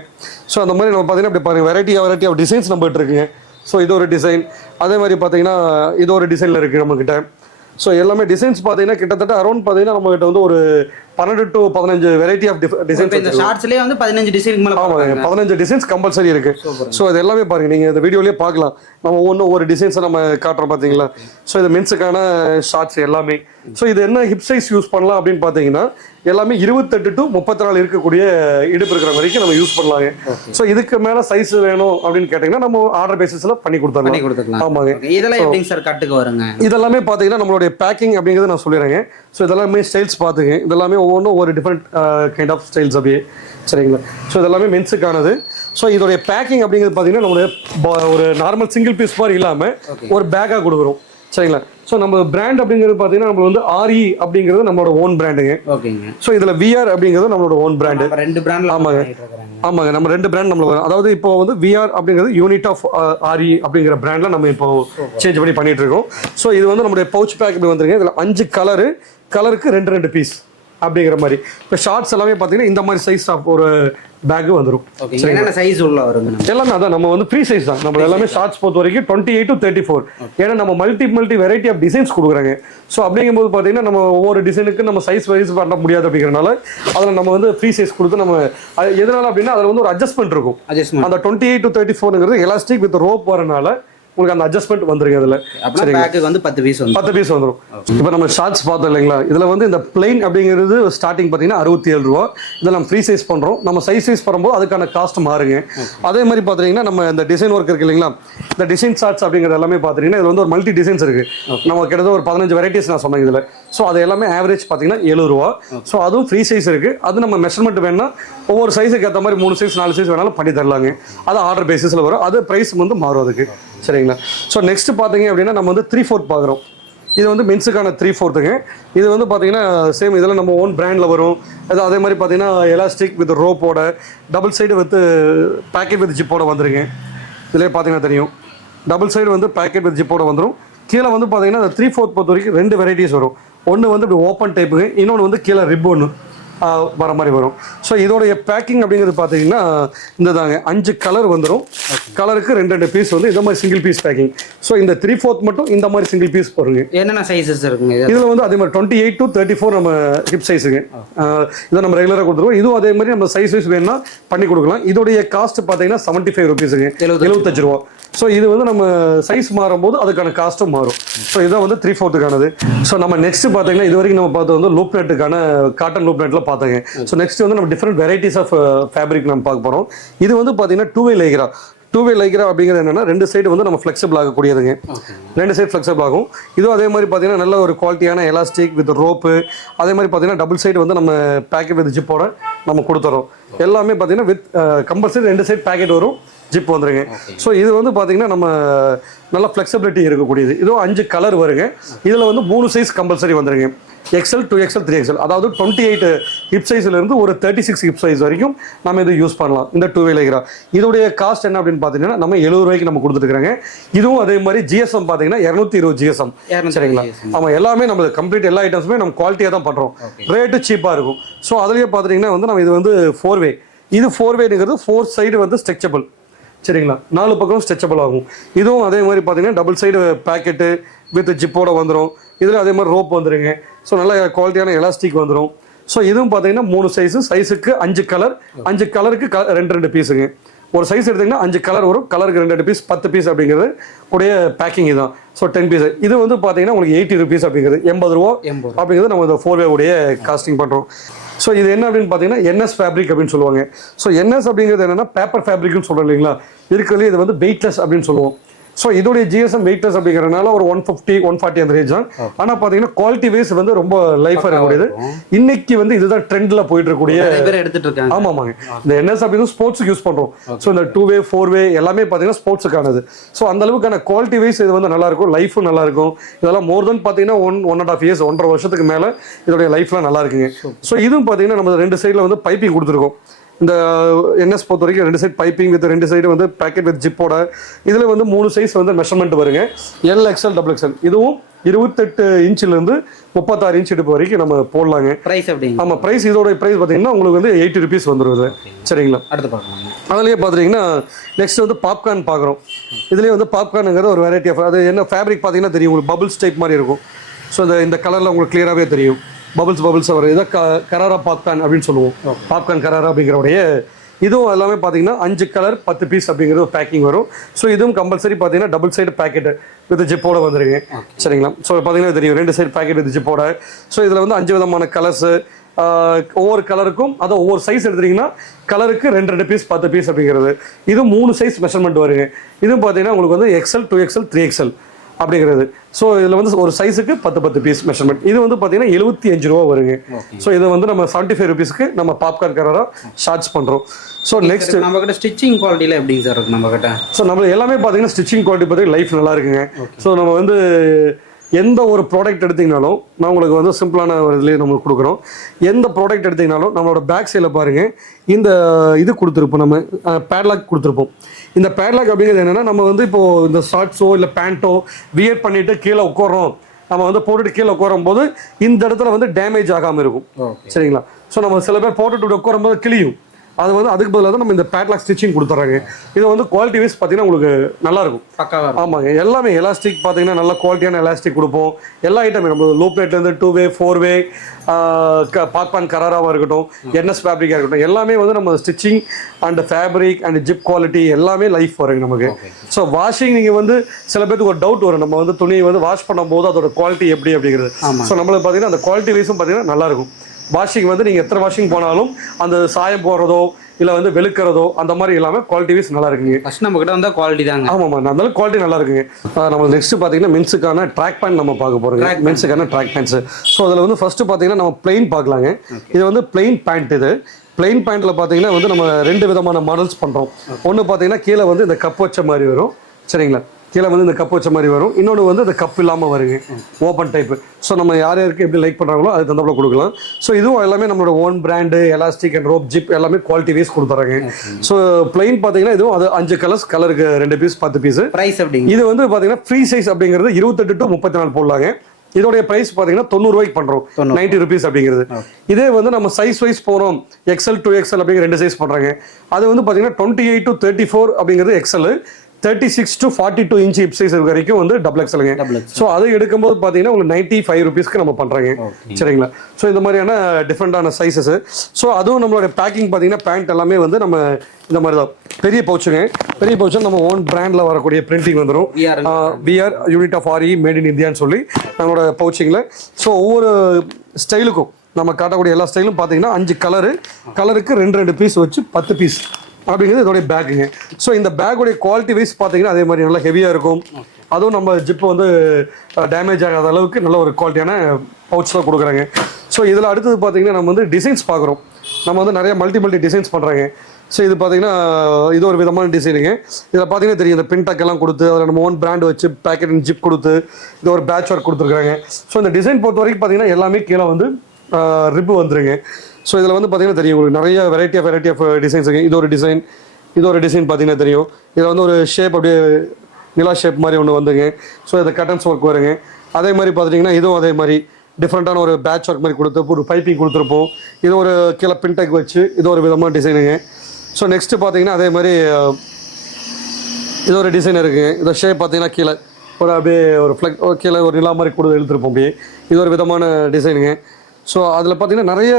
ஸோ அந்த மாதிரி நம்ம பார்த்தீங்கன்னா இப்படி பாருங்கள் வெரைட்டி ஆஃப் டிசைன்ஸ் நம்மகிட்ட இருக்குங்க. ஸோ இது ஒரு டிசைன். அதே மாதிரி பார்த்தீங்கன்னா இது ஒரு டிசைனில் இருக்குது நம்மக்கிட்ட. ஸோ எல்லாமே டிசைன்ஸ் பார்த்தீங்கன்னா கிட்டத்தட்ட அரௌண்ட் பார்த்தீங்கன்னா நம்மகிட்ட வந்து ஒரு 12 to 15 வெரைட்டி ஆஃப் டிசைன்ஸ். இந்த ஷார்ட்ஸ்லயே வந்து 15 டிசைனுக்கு மேல ஆமாங்க, 15 டிசைன்ஸ் கம்பல்சரி இருக்கு. ஸோ இது எல்லாமே பாருங்க, நீங்க இந்த வீடியோலயே பார்க்கலாம். நம்ம ஒவ்வொரு டிசைன்ஸை நம்ம காட்டுறோம் பாத்தீங்களா. ஸோ இது மென்ஸுக்கான ஷார்ட்ஸ் எல்லாமே. ஸோ இது என்ன ஹிப் சைஸ் யூஸ் பண்ணலாம் அப்படின்னு பாத்தீங்கன்னா எல்லாமே 28 to 34 இருக்கக்கூடிய இடுப்பு இருக்கிற வரைக்கும் நம்ம யூஸ் பண்ணலாங்க. ஸோ இதுக்கு மேல சைஸ் வேணும் அப்படின்னு கேட்டீங்கன்னா நம்ம ஆர்டர் பேசிஸ்ல பண்ணி கொடுத்துடலாம். ஆமாங்க. இதெல்லாம் எப்படிங்க சார் கட்டுக்கு வருங்க? இதெல்லாமே பாத்தீங்கன்னா நம்மளுடைய பேக்கிங் அப்படிங்கிறது நான் சொல்லிடுறேங்க. ஸோ இதெல்லாமே ஸ்டைல்ஸ் பார்த்துங்க. இதெல்லாமே ஒவ்வொன்றும் ஒரு டிஃப்ரெண்ட் கைண்ட் ஆஃப் ஸ்டைல்ஸ் அப்படியே. சரிங்களா. ஸோ இதெல்லாமே மென்ஸுக்கானது. ஸோ இதோடைய பேக்கிங் அப்படிங்கிறது பார்த்தீங்கன்னா நம்மளுடைய ஒரு நார்மல் சிங்கிள் பீஸ் மாதிரி இல்லாமல் ஒரு பேக்காக கொடுக்குறோம். சரிங்களா. ஸோ நம்ம பிராண்ட் அப்படிங்கிறது பார்த்தீங்கன்னா நம்ம வந்து RE அப்படிங்கிறது நம்மளோட ஓன் பிராண்டுங்க. ஓகேங்க. ஸோ இதில் VR அப்படிங்கிறது நம்மளோட ஓன் பிராண்டு. 2 பிராண்ட். ஆமாங்க ஆமாங்க, நம்ம 2 பிராண்ட் நம்மளுக்கு வரும். அதாவது இப்போ வந்து VR அப்படிங்கிறது யூனிட் ஆஃப் RE அப்படிங்கிற பிராண்டில் நம்ம இப்போ சேஞ்ச் பண்ணி பண்ணிட்டு இருக்கோம். ஸோ இது வந்து நம்மளுடைய பவுச் பேக் இப்படி வந்துருங்க. இதில் 5 கலருக்கு 2 பீஸ் அப்படிங்கிற மாதிரி. இப்போ ஷார்ட்ஸ் எல்லாமே பார்த்தீங்கன்னா இந்த மாதிரி சைஸ் ஆஃப் ஒரு பேக் வந்துடும். என்னென்ன சைஸ் உள்ள வருங்க? எல்லாமே அதான் நம்ம வந்து ஃப்ரீ சைஸ் தான். நம்ம எல்லாமே ஷார்ட்ஸ் பொறுத்த வரைக்கும் 28 to 34. ஏன்னா நம்ம மல்டி வெரைட்டி ஆஃப் டிசைன்ஸ் கொடுக்குறாங்க. ஸோ அப்படிங்கும்போது பார்த்தீங்கன்னா நம்ம ஒவ்வொரு டிசைனுக்கு நம்ம சைஸ் வைஸ் பண்ண முடியாது அப்படிங்கிறனால அதில் நம்ம வந்து ஃப்ரீ சைஸ் கொடுத்து நம்ம எதனால அப்படின்னா அதில் வந்து ஒரு அட்ஜஸ்ட்மெண்ட் இருக்கும். அந்த 28 to 34ங்கிறது எலாஸ்டிக் வித் ரோப் வரனால உங்களுக்கு அந்த அட்ஜஸ்ட்மெண்ட் வந்துருங்க. அதுல பேக்கு வந்து 10 பீஸ் வந்துரும். இப்போ நம்ம ஷார்ட்ஸ் பார்த்தோம் இல்லைங்களா. இதுல வந்து இந்த பிளைன் அப்படிங்கிறது ஸ்டார்டிங் பார்த்தீங்கன்னா 67 ரூபா. இதில் நம்ம ஃப்ரீ சைஸ் பண்றோம். நம்ம சைஸ் பண்ணும்போது அதுக்கான காஸ்ட் மாறுங்க. அதே மாதிரி பார்த்தீங்கன்னா நம்ம இந்த டிசைன் ஒர்க் இருக்கு இல்லைங்களா, இந்த டிசைன் ஷார்ட்ஸ் அப்படிங்கிறது எல்லாமே பார்த்தீங்கன்னா இதுல வந்து ஒரு மல்டி டிசைன்ஸ் இருக்கு. நம்ம கிட்டத்தட்ட ஒரு 15 வெரைட்டிஸ் நான் சொன்னேன் இதுல. ஸோ அது எல்லாமே ஆவரேஜ் பார்த்தீங்கன்னா 7 ரூபா. ஸோ அதுவும் ஃப்ரீ சைஸ் இருக்கு. அது நம்ம மெஷர்மெண்ட் வேணா ஒவ்வொரு சைஸுக்கு ஏற்ற மாதிரி 3 சைஸ் 4 சைஸ் வேணாலும் பண்ணி தரலாங்க. அது ஆர்டர் பேசிஸ்ல வரும். அது பிரைஸ் வந்து மாறும் அதுக்கு. சரிங்களா. ஸோ நெக்ஸ்ட் பார்த்தீங்க அப்படின்னா நம்ம வந்து 3/4 பார்க்குறோம். இது வந்து மென்ஸுக்கான 3/4ங்க. இது வந்து பார்த்தீங்கன்னா சேம் இதில் நம்ம ஓன் பிராண்டில் வரும். அதே மாதிரி பார்த்தீங்கன்னா எலாஸ்டிக் வித் ரோப்போட double side with pocket with ஜிப்போட வந்துருங்க. இதிலே பார்த்தீங்கன்னா தெரியும், டபுள் சைடு வந்து பேக்கெட் வித் ஜிப்போட வந்துடும். கீழே வந்து பார்த்தீங்கன்னா 3/4 பொறுத்த வரைக்கும் 2 வெரைட்டிஸ் வரும். ஒன்று வந்து இப்படி ஓப்பன் டைப்புங்க, இன்னொன்று வந்து கீழே ரிப் ஒன்று வர மாதிரி வரும். ஸோ இதோடைய பேக்கிங் அப்படிங்கிறது பார்த்தீங்கன்னா இந்த தாங்க 5 கலர் வந்துடும். கலருக்கு 2 பீஸ் வந்து இந்த மாதிரி சிங்கிள் பீஸ் பேக்கிங். ஸோ இந்த 3/4 மட்டும் இந்த மாதிரி சிங்கிள் பீஸ் போடுங்க. என்னென்ன சைஸஸ் இருக்குங்க இதில் வந்து அதே மாதிரி 28 to 34 நம்ம ஹிப் சைஸுங்க. இதை நம்ம ரெகுலராக கொடுத்துருவோம். இதுவும் அதே மாதிரி நம்ம சைஸ் வைஸ் வேணும்னா பண்ணி கொடுக்கலாம். இதோடைய காஸ்ட் பார்த்தீங்கன்னா 75 ருபீஸுங்க, 75 ரூபா. ஸோ இது வந்து நம்ம சைஸ் மாறும்போது அதுக்கான காஸ்ட்டும் மாறும். ஸோ இதான் வந்து 3/4க்கானது. ஸோ நம்ம நெக்ஸ்ட் பார்த்தீங்கன்னா இது வரைக்கும் நம்ம பார்த்தது வந்து லூப் நெட்டுக்கான காட்டன் லூப் நெட்டில் பார்த்தாங்க. ஸோ நெக்ஸ்ட் வந்து நம்ம டிஃப்ரெண்ட் வெரைட்டிஸ் ஆஃப் ஃபேப்ரிக் நம்ம பார்க்க போகிறோம். இது வந்து பார்த்தீங்கன்னா 2-way லைக்ரா. 2-way லைக்ரா அப்படிங்கிறது என்னன்னா 2 சைடு வந்து நம்ம ஃப்ளெக்சிபிள் ஆகக்கூடியதுங்க. 2 சைடு ஃப்ளெக்சிபிள் ஆகும். இதுவும் அதே மாதிரி பார்த்தீங்கன்னா நல்ல ஒரு குவாலிட்டியான எலாஸ்டிக் வித் ரோப்பு. அதே மாதிரி பார்த்தீங்கன்னா டபுள் சைடு வந்து நம்ம பேக்கெட் வித் ஜிப்போட நம்ம கொடுத்துறோம். எல்லாமே பார்த்தீங்கன்னா வித் கம்பல்சரி 2 சைடு பேக்கெட் வரும், ஜிப் வந்துருங்க. ஸோ இது வந்து பார்த்தீங்கன்னா நம்ம நல்ல ஃப்ளெக்சிபிலிட்டி இருக்கக்கூடியது. இதுவும் 5 கலர் வருங்க. இதில் வந்து 3 சைஸ் கம்பல்சரி வந்துருங்க. XL 2XL 3XL. அதாவது 28 ஹிப் சைஸ்ல இருந்து ஒரு 36 ஹிப் சைஸ் வரைக்கும் நம்ம இது யூஸ் பண்ணலாம். இந்த 2-way லைக்ரா இதோடைய காஸ்ட் என்ன அப்படின்னு பார்த்தீங்கன்னா நம்ம 70 ரூபாய்க்கு நம்ம கொடுத்துருக்காங்க. இதுவும் அதே மாதிரி GSM பார்த்தீங்கன்னா 220 GSM. சரிங்களா. ஆமாம், எல்லாமே நம்ம கம்ப்ளீட் எல்லா ஐட்டம்ஸுமே நம்ம குவாலிட்டியாக தான் பண்ணுறோம். ரேட்டு சீப்பாக இருக்கும். ஸோ அதுலேயே பார்த்துட்டிங்கன்னா வந்து நம்ம இது வந்து 4-way. இது 4-wayங்கிறது 4 சைடு வந்து ஸ்ட்ரெச்சபிள். சரிங்களா. 4 பக்கம் ஸ்ட்ரெச்சபிள் ஆகும். இதுவும் அதே மாதிரி பார்த்தீங்கன்னா டபுள் சைடு பேக்கெட்டு வித் ஜிப்போட வந்துடும். இதில் அதே மாதிரி ரோப் வந்துடுங்க. ஸோ நல்ல குவாலிட்டியான எலாஸ்டிக் வந்துடும். ஸோ இதுவும் பார்த்தீங்கன்னா 3 சைஸுக்கு 5 கலர், 5 கலருக்கு 2 பீஸுங்க. ஒரு சைஸ் எடுத்திங்கன்னா 5 கலர் வரும். கலருக்கு 2 பீஸ், 10 பீஸ் அப்படிங்கிறது உடைய பேக்கிங் இதுதான். So 10 piece. இது வந்து பார்த்தீங்கன்னா உங்களுக்கு 80 ருபீஸ் அப்படிங்கிறது, 80 ரூபா அப்படிங்கிறது நம்ம இந்த 4-way உடைய காஸ்டிங் பண்ணுறோம். ஸோ இது என்ன அப்படின்னு பார்த்தீங்கன்னா NS ஃபேப்ரிக் அப்படின்னு சொல்லுவாங்க. ஸோ NS அப்படிங்கிறது என்னன்னா பேப்பர் ஃபேப்ரிக்னு சொல்கிறோம் இல்லைங்களா. இருக்கிறதுலே இது வந்து வெயிட்லெஸ் அப்படின்னு சொல்லுவோம். ஸோ இதோடைய GSM வெயிட்லெஸ் அப்படிங்கிறதுனால ஒரு 150, 140 அந்த ரேஞ்ச் தான். ஆனால் பார்த்தீங்கன்னா குவாலிட்டி வைஸ் வந்து ரொம்ப லைஃபாக இருக்கக்கூடியது. இன்னைக்கு வந்து இதுதான் ட்ரெண்டில் போயிட்டு இருக்கக்கூடிய எடுத்துட்டு இருக்காங்க. ஆமாங்க. இந்த NS அப்படின்னு ஸ்போர்ட்ஸுக்கு யூஸ் பண்ணுறோம். ஸோ இந்த 2-way 4-way எல்லாமே பார்த்தீங்கன்னா ஸ்போர்ட்ஸுக்கானது. ஸோ அந்த அளவுக்கான குவாலிட்டி வைஸ் இது வந்து நல்லா இருக்கும், லைஃபும் நல்லா இருக்கும். இதெல்லாம் மோர் தென் பார்த்தீங்கன்னா 1.5 இயர்ஸ், 1.5 வருஷத்துக்கு மேலே இதோடைய லைஃப்லாம் நல்லா இருக்குங்க. ஸோ இதுவும் பார்த்தீங்கன்னா நம்ம 2 சைடில் வந்து பைப்பிங் கொடுத்துருக்கோம். இந்த NS பொறுத்த வரைக்கும் 2 சைடு பைப்பிங் வித் 2 சைடு வந்து பேக்கெட் வித் ஜிப்போட. இதில் வந்து 3 சைஸ் வந்து மெஷர்மெண்ட் வருங்க. LXL, XXL. இதுவும் 28 இன்ச்சிலிருந்து 36 இன்ச் இடுப்பு வரைக்கும் நம்ம போடலாங்க. பிரைஸ் அப்படிங்க. ஆமாம், பிரைஸ் இதோட பிரைஸ் பார்த்தீங்கன்னா உங்களுக்கு வந்து 80 ருபீஸ் வந்துருது. சரிங்களா. அடுத்து பார்க்கலாம். அதுலேயே பார்த்துட்டிங்கன்னா நெக்ஸ்ட் வந்து பாப்கார்ன் பார்க்குறோம். இதுலேயே வந்து பாப்கார்னுங்கிறது ஒரு வெரைட்டி ஆஃப் அது என்ன ஃபேப்ரிக் பார்த்தீங்கன்னா தெரியும் உங்களுக்கு, பபுள்ஸ் டைப் மாதிரி இருக்கும். ஸோ இந்த கலரில் உங்களுக்கு கிளியராகவே தெரியும். பபிள்ஸ் வரும். இதை கராரா பாப்கார்ன் அப்படின்னு சொல்லுவோம். பாப்கார்ன் கராரா அப்படிங்கிறவுடைய இதுவும் எல்லாமே பார்த்தீங்கன்னா 5 கலர் 10 பீஸ் அப்படிங்கிறது ஒரு பேக்கிங் வரும். ஸோ இதுவும் கம்பல்சரி பார்த்தீங்கன்னா டபுள் சைடு பேக்கெட் வித் ஜிப்போட வந்துருங்க. சரிங்களா? ஸோ பார்த்தீங்கன்னா தெரியும் 2 சைடு பேக்கெட் வித் ஜிப்போட. ஸோ இதில் வந்து 5 விதமான கலர்ஸு, ஒவ்வொரு கலருக்கும் அதை ஒவ்வொரு சைஸ் எடுத்துட்டீங்கன்னா கலருக்கு 2 பீஸ் 10 பீஸ் அப்படிங்கிறது. இது 3 சைஸ் மெஷர்மெண்ட் வருங்க. இதுவும் பார்த்தீங்கன்னா உங்களுக்கு வந்து XL 2XL 3XL அப்படிங்கிறது. ஸோ இதில் வந்து ஒரு சைஸுக்கு 10 பீஸ் மெஷர்மெண்ட். இது வந்து பார்த்தீங்கன்னா 75 ரூபா வருங்க. ஸோ இதை வந்து நம்ம 75 ருபீஸ்க்கு நம்ம பாப்கார்ன் கராரா ஷார்ட்ஸ் பண்ணுறோம். ஸோ நெக்ஸ்ட் நம்ம கிட்ட ஸ்டிச்சிங் குவாலிட்டியில் எப்படிங்க சார் இருக்கு நம்ம கிட்ட? ஸோ நம்ம எல்லாமே பார்த்தீங்கன்னா ஸ்டிச்சிங் குவாலிட்டி பார்த்தீங்கன்னா லைஃப் நல்லா இருக்குங்க. ஸோ நம்ம வந்து எந்த ஒரு ப்ராடக்ட் எடுத்தீங்கனாலும் நான் உங்களுக்கு வந்து சிம்பிளான ஒரு இதுலேயே நம்ம கொடுக்குறோம். எந்த ப்ராடக்ட் எடுத்தீங்கனாலும் நம்மளோட பேக் சைடில் பாருங்கள் இந்த இது கொடுத்துருப்போம், நம்ம பேட்லாக் கொடுத்துருப்போம். இந்த பேட்லாக் அப்படிங்கிறது என்னென்னா நம்ம வந்து இப்போது இந்த ஷார்ட்ஸோ இல்லை பேண்ட்டோ வியர் பண்ணிவிட்டு கீழே உட்காரோம், நம்ம வந்து போட்டுட்டு கீழே உட்காரும் போது இந்த இடத்துல வந்து டேமேஜ் ஆகாமல் இருக்கும். சரிங்களா? ஸோ நம்ம சில பேர் போட்டுட்டு உட்காரும் போது கிளியும், அது வந்து அதுக்கு பதிலாக தான் நம்ம இந்த பேட்லாக் ஸ்டிச்சிங் கொடுத்துட்றாங்க. இது வந்து குவாலிட்டி வைஸ் பார்த்தீங்கன்னா உங்களுக்கு நல்லாயிருக்கும். ஆமாங்க, எல்லாமே எலாஸ்டிக் பார்த்தீங்கன்னா நல்ல குவாலிட்டியான எலாஸ்டிக் கொடுப்போம். எல்லா ஐட்டமே நம்ம லோ பிளேட்லேருந்து 2-வே 4-வே பாப்கார்ன் கராராவாக இருக்கட்டும், NS ஃபேப்ரிக்காக இருக்கட்டும், எல்லாமே வந்து நம்ம stitching and fabric and zip quality எல்லாமே லைஃப் வருங்க நமக்கு. ஸோ வாஷிங் நீங்கள் வந்து சில பேருக்கு ஒரு டவுட் வரும், நம்ம வந்து துணியை வந்து வாஷ் பண்ணும்போது அதோட குவாலிட்டி எப்படி அப்படிங்கிறது. ஸோ நம்மளுக்கு பார்த்தீங்கன்னா அந்த குவாலிட்டி வைஸும் பார்த்தீங்கன்னா நல்லாயிருக்கும். வாஷிங் வந்து நீங்கள் எத்தனை வாஷிங் போனாலும் அந்த சாயம் போகிறதோ இல்லை வந்து வெளுக்கிறதோ அந்த மாதிரி இல்லாமல் குவாலிட்டி வைஸ் நல்லா இருக்குங்க. ஃபர்ஸ்ட் நம்ம கிட்ட வந்தால் குவாலிட்டி தாங்க. ஆமாம், அந்த குவாலிட்டி நல்லா இருக்குங்க. நம்ம நெக்ஸ்ட் பார்த்தீங்கன்னா மென்ஸுக்கான ட்ராக் பேண்ட் நம்ம பார்க்க போகிறோங்க. மென்ஸுக்கான ட்ராக் பேண்ட்ஸு. ஸோ அதில் வந்து ஃபர்ஸ்ட் பார்த்தீங்கன்னா நம்ம பிளெயின் பார்க்கலாங்க. இது வந்து பிளெயின் பேண்ட். இது பிளெயின் பேண்ட்டில் பார்த்தீங்கன்னா வந்து நம்ம 2 விதமான மாடல்ஸ் பண்ணுறோம். ஒன்று பார்த்தீங்கன்னா கீழே வந்து இந்த கப் வச்ச மாதிரி வரும். சரிங்களா? கீழே வந்து இந்த கப் வச்ச மாதிரி வரும். இன்னொன்று வந்து இந்த கப் இல்லாமல் வருங்க, ஓப்பன் டைப்பு. ஸோ நம்ம யார் யாருக்கு எப்படி லைக் பண்ணுறாங்களோ அது தந்தப்பல கொடுக்கலாம். ஸோ இதுவும் எல்லாமே நம்மளோட own brand elastic and rope zip எல்லாமே குவாலிட்டி வைஸ் கொடுத்துறாங்க. ஸோ பிளெயின் பார்த்தீங்கன்னா இதுவும் அது 5 கலர்ஸ், கலருக்கு 2 பீஸ் 10 பீஸ். ப்ரைஸ் அப்படிங்க இது வந்து பார்த்தீங்கன்னா ஃப்ரீ சைஸ் அப்படிங்கிறது 28 to 34 போடலாங்க. இதோடைய பிரைஸ் பார்த்தீங்கன்னா 90 ரூபாய்க்கு பண்ணுறோம், 90 rupees அப்படிங்கிறது. இதே வந்து நம்ம சைஸ் வைஸ் போகிறோம், XL 2XL அப்படிங்கிற 2 சைஸ் பண்ணுறாங்க. அது வந்து பார்த்தீங்கன்னா 28 to 34 அப்படிங்கிறது XL, 36 to 42 inch hip size வரைக்கும் வந்து டபுள் எக்ஸலுங்க. ஸோ அதை எடுக்கும்போது பார்த்தீங்கன்னா உங்களுக்கு 95 rupeesக்கு நம்ம பண்ணுறாங்க. சரிங்களா? ஸோ இந்த மாதிரியான டிஃப்ரெண்டான சைஸஸ். ஸோ அதுவும் நம்மளோட பேக்கிங் பார்த்தீங்கன்னா பேண்ட் எல்லாமே வந்து நம்ம இந்த மாதிரி தான் பெரிய பவுச்சுங்க. பெரிய பவுச்சு நம்ம ஓன் பிராண்டில் வரக்கூடிய பிரிண்டிங் வந்துடும். BR unit of RE made in இந்தியான்னு சொல்லி நம்மளோட பவுச்சிங்கில். ஸோ ஒவ்வொரு ஸ்டைலுக்கும் நம்ம காட்டக்கூடிய எல்லா ஸ்டைலும் பார்த்தீங்கன்னா 5 கலருக்கு 2 பீஸ் வச்சு 10 பீஸ் அப்படிங்கிறது இதோடைய பேக்குங்க. ஸோ இந்த பேக்குடைய குவாலிட்டி வைஸ் பார்த்தீங்கன்னா அதே மாதிரி நல்லா ஹெவியாக இருக்கும். அதுவும் நம்ம ஜிப்பு வந்து டேமேஜ் ஆகாத அளவுக்கு நல்ல ஒரு குவாலிட்டியான பவுச் தான் கொடுக்குறாங்க. ஸோ இதில் அடுத்தது பார்த்தீங்கன்னா நம்ம வந்து டிசைன்ஸ் பார்க்குறோம். நம்ம வந்து நிறைய மல்டி டிசைன்ஸ் பண்ணுறாங்க. ஸோ இது பார்த்தீங்கன்னா இது ஒரு விதமான டிசைனுங்க. இதில் பார்த்தீங்கன்னா தெரியும், இந்த பின்டக்கெல்லாம் கொடுத்து அதில் நம்ம ஓன் பிராண்ட் வச்சு பேக்கெட் அண்ட் ஜிப் கொடுத்து இது ஒரு பேட்ச் ஒர்க் கொடுத்துருக்காங்க. ஸோ இந்த டிசைன் பொறுத்த வரைக்கும் பார்த்தீங்கன்னா எல்லாமே கீழே வந்து ரிப்பு வந்துருங்க. ஸோ இதில் வந்து பார்த்தீங்கன்னா தெரியும் உங்களுக்கு நிறைய வெரைட்டி ஆஃப் டிசைன்ஸ் இருக்குது. இது ஒரு டிசைன் பார்த்தீங்கன்னா தெரியும். இதில் வந்து ஒரு ஷேப் அப்படியே நிலா ஷேப் மாதிரி ஒன்று வந்துங்க. ஸோ இதை கட்டன்ஸ் ஒர்க் வருங்க. அதே மாதிரி பார்த்துட்டிங்கன்னா இதுவும் அதே மாதிரி டிஃப்ரெண்ட்டான ஒரு பேட்ச் ஒர்க் மாதிரி கொடுத்து ஒரு பைப்பிங் கொடுத்துருப்போம். இது ஒரு கீழே பின்டெக் வச்சு இது ஒரு விதமான டிசைனுங்க. ஸோ நெக்ஸ்ட்டு பார்த்தீங்கன்னா அதே மாதிரி இது ஒரு டிசைன் இருக்குது. இந்த ஷேப் பார்த்தீங்கன்னா கீழே ஒரு அப்படியே ஒரு ஃப்ளெக் கீழே ஒரு நிலா மாதிரி கொடுத்து இழுத்துருப்போம் அப்படியே. இது ஒரு விதமான டிசைனுங்க. ஸோ அதில் பார்த்தீங்கன்னா நிறைய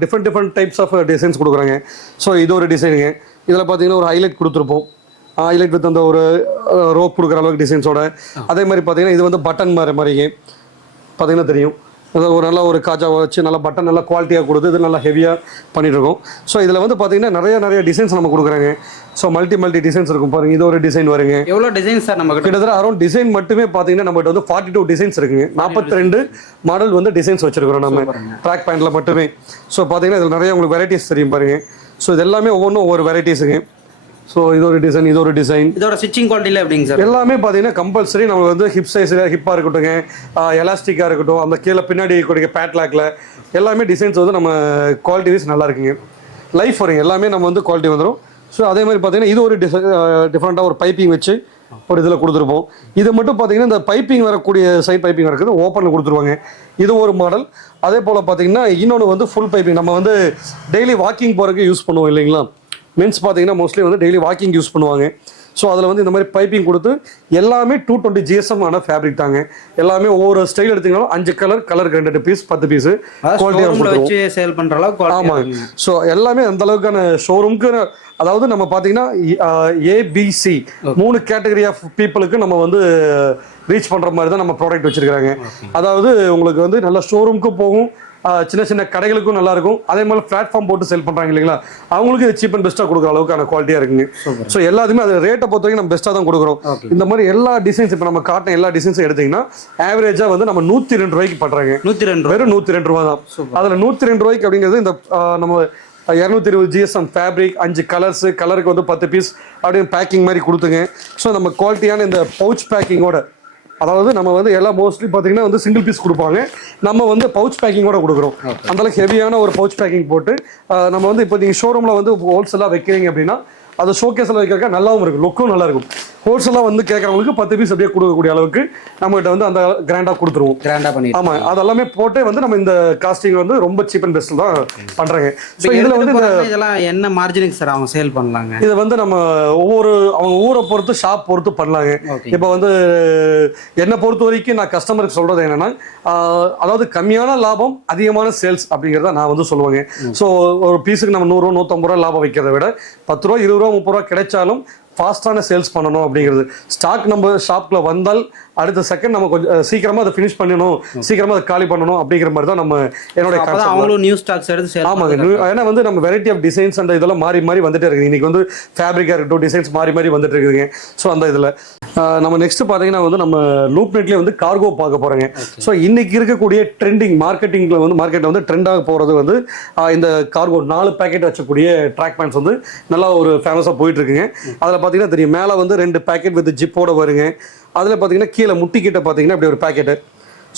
டிஃப்ரெண்ட் டைப்ஸ் ஆஃப் டிசைன்ஸ் கொடுக்குறாங்க. ஸோ இது ஒரு டிசைனுங்க. இதில் பார்த்தீங்கன்னா ஒரு ஹைலைட் கொடுத்துருப்போம். ஹைலைட் வித் அந்த ஒரு ரோப் கொடுக்குற அளவுக்கு டிசைன்ஸோட. அதே மாதிரி பார்த்தீங்கன்னா இது வந்து பட்டன் மாதிரிங்க பார்த்தீங்கன்னா தெரியும். அது ஒரு நல்ல ஒரு காஜாவை வச்சு நல்லா பட்டன் நல்லா குவாலிட்டியாக கொடுத்து இது நல்லா ஹெவியாக பண்ணிகிட்ருக்கோம். ஸோ இதில் வந்து பார்த்தீங்கன்னா நிறைய டிசைன்ஸ் நம்ம கொடுக்குறாங்க. ஸோ மல்டி டிசைன்ஸ் இருக்கும் பாருங்க. இது ஒரு டிசைன் வருங்க. எவ்வளோ டிசைன்ஸ் சார் நம்ம கிட்டத்தட்ட அரௌண்ட் டிசைன் மட்டுமே பார்த்தீங்கன்னா நம்மகிட்ட வந்து 42 டிசைன்ஸ் இருக்குங்க. 42 மாடல் வந்து டிசைன்ஸ் வச்சிருக்கிறோம் நம்ம ட்ராக் பேண்ட்ல மட்டுமே. ஸோ பார்த்தீங்கன்னா இதில் நிறைய உங்களுக்கு வெரைட்டிஸ் தெரியும் பாருங்க. ஸோ இது எல்லாமே ஒவ்வொரு வெரைட்டிஸுங்க. ஸோ இது ஒரு டிசைன், இது ஒரு டிசைன். இதோட ஸ்டிச்சிங் குவாலிட்டியில் எப்படிங்க சார்? எல்லாமே பார்த்தீங்கன்னா கம்பல்சரி நம்ம வந்து ஹிப் சைஸில் ஹிப்பாக இருக்கட்டுங்க, எலாஸ்டிக்காக இருக்கட்டும், அந்த கீழே பின்னாடி கொடுக்க பேட்லாக்ல எல்லாமே டிசைன்ஸ் வந்து நம்ம குவாலிட்டி வைஸ் நல்லா இருக்குங்க. லைஃப் வருங்க எல்லாமே நம்ம வந்து குவாலிட்டி வந்துடும். ஸோ அதே மாதிரி பார்த்தீங்கன்னா இது ஒரு டிஃப்ரெண்ட்டாக ஒரு பைப்பிங் வச்சு ஒரு இதில் கொடுத்துருப்போம். இது மட்டும் பார்த்தீங்கன்னா இந்த பைப்பிங் வரக்கூடிய சைட் பைப்பிங் இருக்குது ஓப்பனில் கொடுத்துருவாங்க. இது ஒரு மாடல். அதே போல் பார்த்தீங்கன்னா இன்னொன்று வந்து ஃபுல் பைப்பிங் நம்ம வந்து டெய்லி வாக்கிங் போகிறதுக்கு யூஸ் பண்ணுவோம் இல்லைங்களா. மென்ஸ் பார்த்தீங்கன்னா மோஸ்ட்லி வந்து டெய்லி வாக்கிங் யூஸ் பண்ணுவாங்க. ஸோ அதில் வந்து இந்த மாதிரி பைப்பிங் கொடுத்து எல்லாமே 220 GSM ஆன ஃபேப்ரிக் தாங்க. எல்லாமே ஒவ்வொரு ஸ்டைல் எடுத்தீங்கன்னாலும் 5 கலருக்கு 2 பீஸ் 10 பீஸ் குவாலிட்டி சேல் பண்ற அளவுக்கு. ஆமாங்க. ஸோ எல்லாமே அந்த அளவுக்கான ஷோரூம்க்கு, அதாவது நம்ம பார்த்தீங்கன்னா ABC 3 கேட்டகரி ஆஃப் பீப்புளுக்கு நம்ம வந்து ரீச் பண்ற மாதிரி தான் நம்ம ப்ராடக்ட் வச்சிருக்காங்க. அதாவது உங்களுக்கு வந்து நல்ல ஷோரூமுக்கு போகும், சின்ன சின்ன கடைகளுக்கும் நல்லா இருக்கும், அதே மாதிரி பிளாட்ஃபார்ம் போட்டு செல் பண்றாங்க இல்லைங்களா, அவங்களுக்கு இது சீப் அண்ட் பெஸ்ட்டாக கொடுக்குற அளவுக்கான குவாலிட்டியா இருக்குங்க. ஸோ எல்லாத்துமே அது ரேட்டை பொறுத்த வரைக்கும் நம்ம பெஸ்ட்டாக தான் கொடுக்குறோம். இந்த மாதிரி எல்லா டிசைன்ஸ் இப்போ நம்ம காட்டின எல்லா டிசைன்ஸும் எடுத்தீங்கன்னா ஆவரேஜா வந்து நம்ம 102 ரூபாய்க்கு பண்றாங்க. 102 வெறும் 102 ரூபா தான். அதில் 102 ரூபாய்க்கு அப்படிங்கிறது இந்த நம்ம 220 GSM ஃபேப்ரிக் 5 கலருக்கு வந்து 10 பீஸ் அப்படின்னு பேக்கிங் மாதிரி கொடுத்துங்க. ஸோ நம்ம குவாலிட்டியான இந்த பவுச் பேக்கிங்கோட, அதாவது நம்ம வந்து எல்லாம் மோஸ்ட்லி பார்த்தீங்கன்னா வந்து சிங்கிள் பீஸ் கொடுப்பாங்க, நம்ம வந்து பவுச் பேக்கிங்கோட கொடுக்குறோம். அந்தளவுக்கு ஹெவியான ஒரு பவுச் பேக்கிங் போட்டு நம்ம வந்து இப்போ நீங்கள் ஷோரூமில் வந்து ஹோல்சேலாக வைக்கிறீங்க அப்படின்னா அது ஷோகேஸில் வைக்கிறக்க நல்லாவும் இருக்கும், லுக்கும் நல்லா இருக்கும். ஹோல்சேலாக வந்து கேட்குறவங்களுக்கு 10 பீஸ் அப்படியே கொடுக்கக்கூடிய அளவுக்கு நம்மகிட்ட வந்து அந்த கிராண்டாக கொடுத்துருவோம். கிராண்டாக பண்ணி ஆமாம், அதெல்லாமே போட்டு வந்து நம்ம இந்த காஸ்டிங் வந்து ரொம்ப சீப் அண்ட் பெஸ்ட் தான் பண்ணுறாங்க. ஸோ இதில் வந்து இதெல்லாம் என்ன மார்ஜினுக்கு சார் அவங்க சேல் பண்ணலாங்க? இதை வந்து நம்ம அவங்க ஊரை பொறுத்து ஷாப் பொறுத்து பண்ணலாங்க. இப்போ வந்து என்னை பொறுத்த வரைக்கும் நான் கஸ்டமருக்கு சொல்றது என்னன்னா, அதாவது கம்மியான லாபம் அதிகமான சேல்ஸ் அப்படிங்கிறத நான் வந்து சொல்லுவாங்க. ஸோ ஒரு பீஸுக்கு நம்ம 100 ரூபா 150 ரூபா லாபம் வைக்கிறத விட 10 ரூபா 20 ரூபா 30 ரூபா கிடைச்சாலும் ஃபாஸ்டான சேல்ஸ் பண்ணணும் அப்படிங்கிறது. ஸ்டாக் நம்ம ஷாப்ல வந்தால் அடுத்த செகண்ட் நம்ம கொஞ்சம் சீக்கிரமா அதை ஃபினிஷ் பண்ணணும், சீக்கிரமா அதை காலி பண்ணணும் அப்படிங்கிற மாதிரி தான் நம்ம என்னோட அவங்களும் நியூ ஸ்டாக்ஸ் எடுத்து. ஆமாங்க, ஏன்னா வந்து நம்ம வெரைட்டி ஆஃப் டிசைன்ஸ் அந்த இதெல்லாம் மாறி மாறி வந்துட்டே இருக்குது. இன்னைக்கு வந்து ஃபேப்ரிக்கா இருக்கட்டும், டிசைன்ஸ் மாறி மாறி வந்துட்டு இருக்குதுங்க. ஸோ அந்த இதில் நம்ம நெக்ஸ்ட் பார்த்தீங்கன்னா வந்து நம்ம லூப் நெட்லேயே வந்து கார்கோ பார்க்க போறோங்க. ஸோ இன்னைக்கு இருக்கக்கூடிய ட்ரெண்டிங் மார்க்கெட்டிங்ல வந்து மார்க்கெட்டில் வந்து ட்ரெண்டாக போகிறது வந்து இந்த கார்கோ 4 பேக்கெட் வச்சக்கூடிய ட்ராக் பேண்ட்ஸ் வந்து நல்லா ஒரு ஃபேமஸாக போயிட்டு இருக்குங்க. அதில் பார்த்தீங்கன்னா தெரியும், மேலே வந்து 2 பேக்கெட் வித் ஜிப்போட வருங்க. அதில் பார்த்தீங்கன்னா கீழே முட்டிக்கிட்ட பார்த்தீங்கன்னா அப்படி ஒரு பேக்கெட்டு.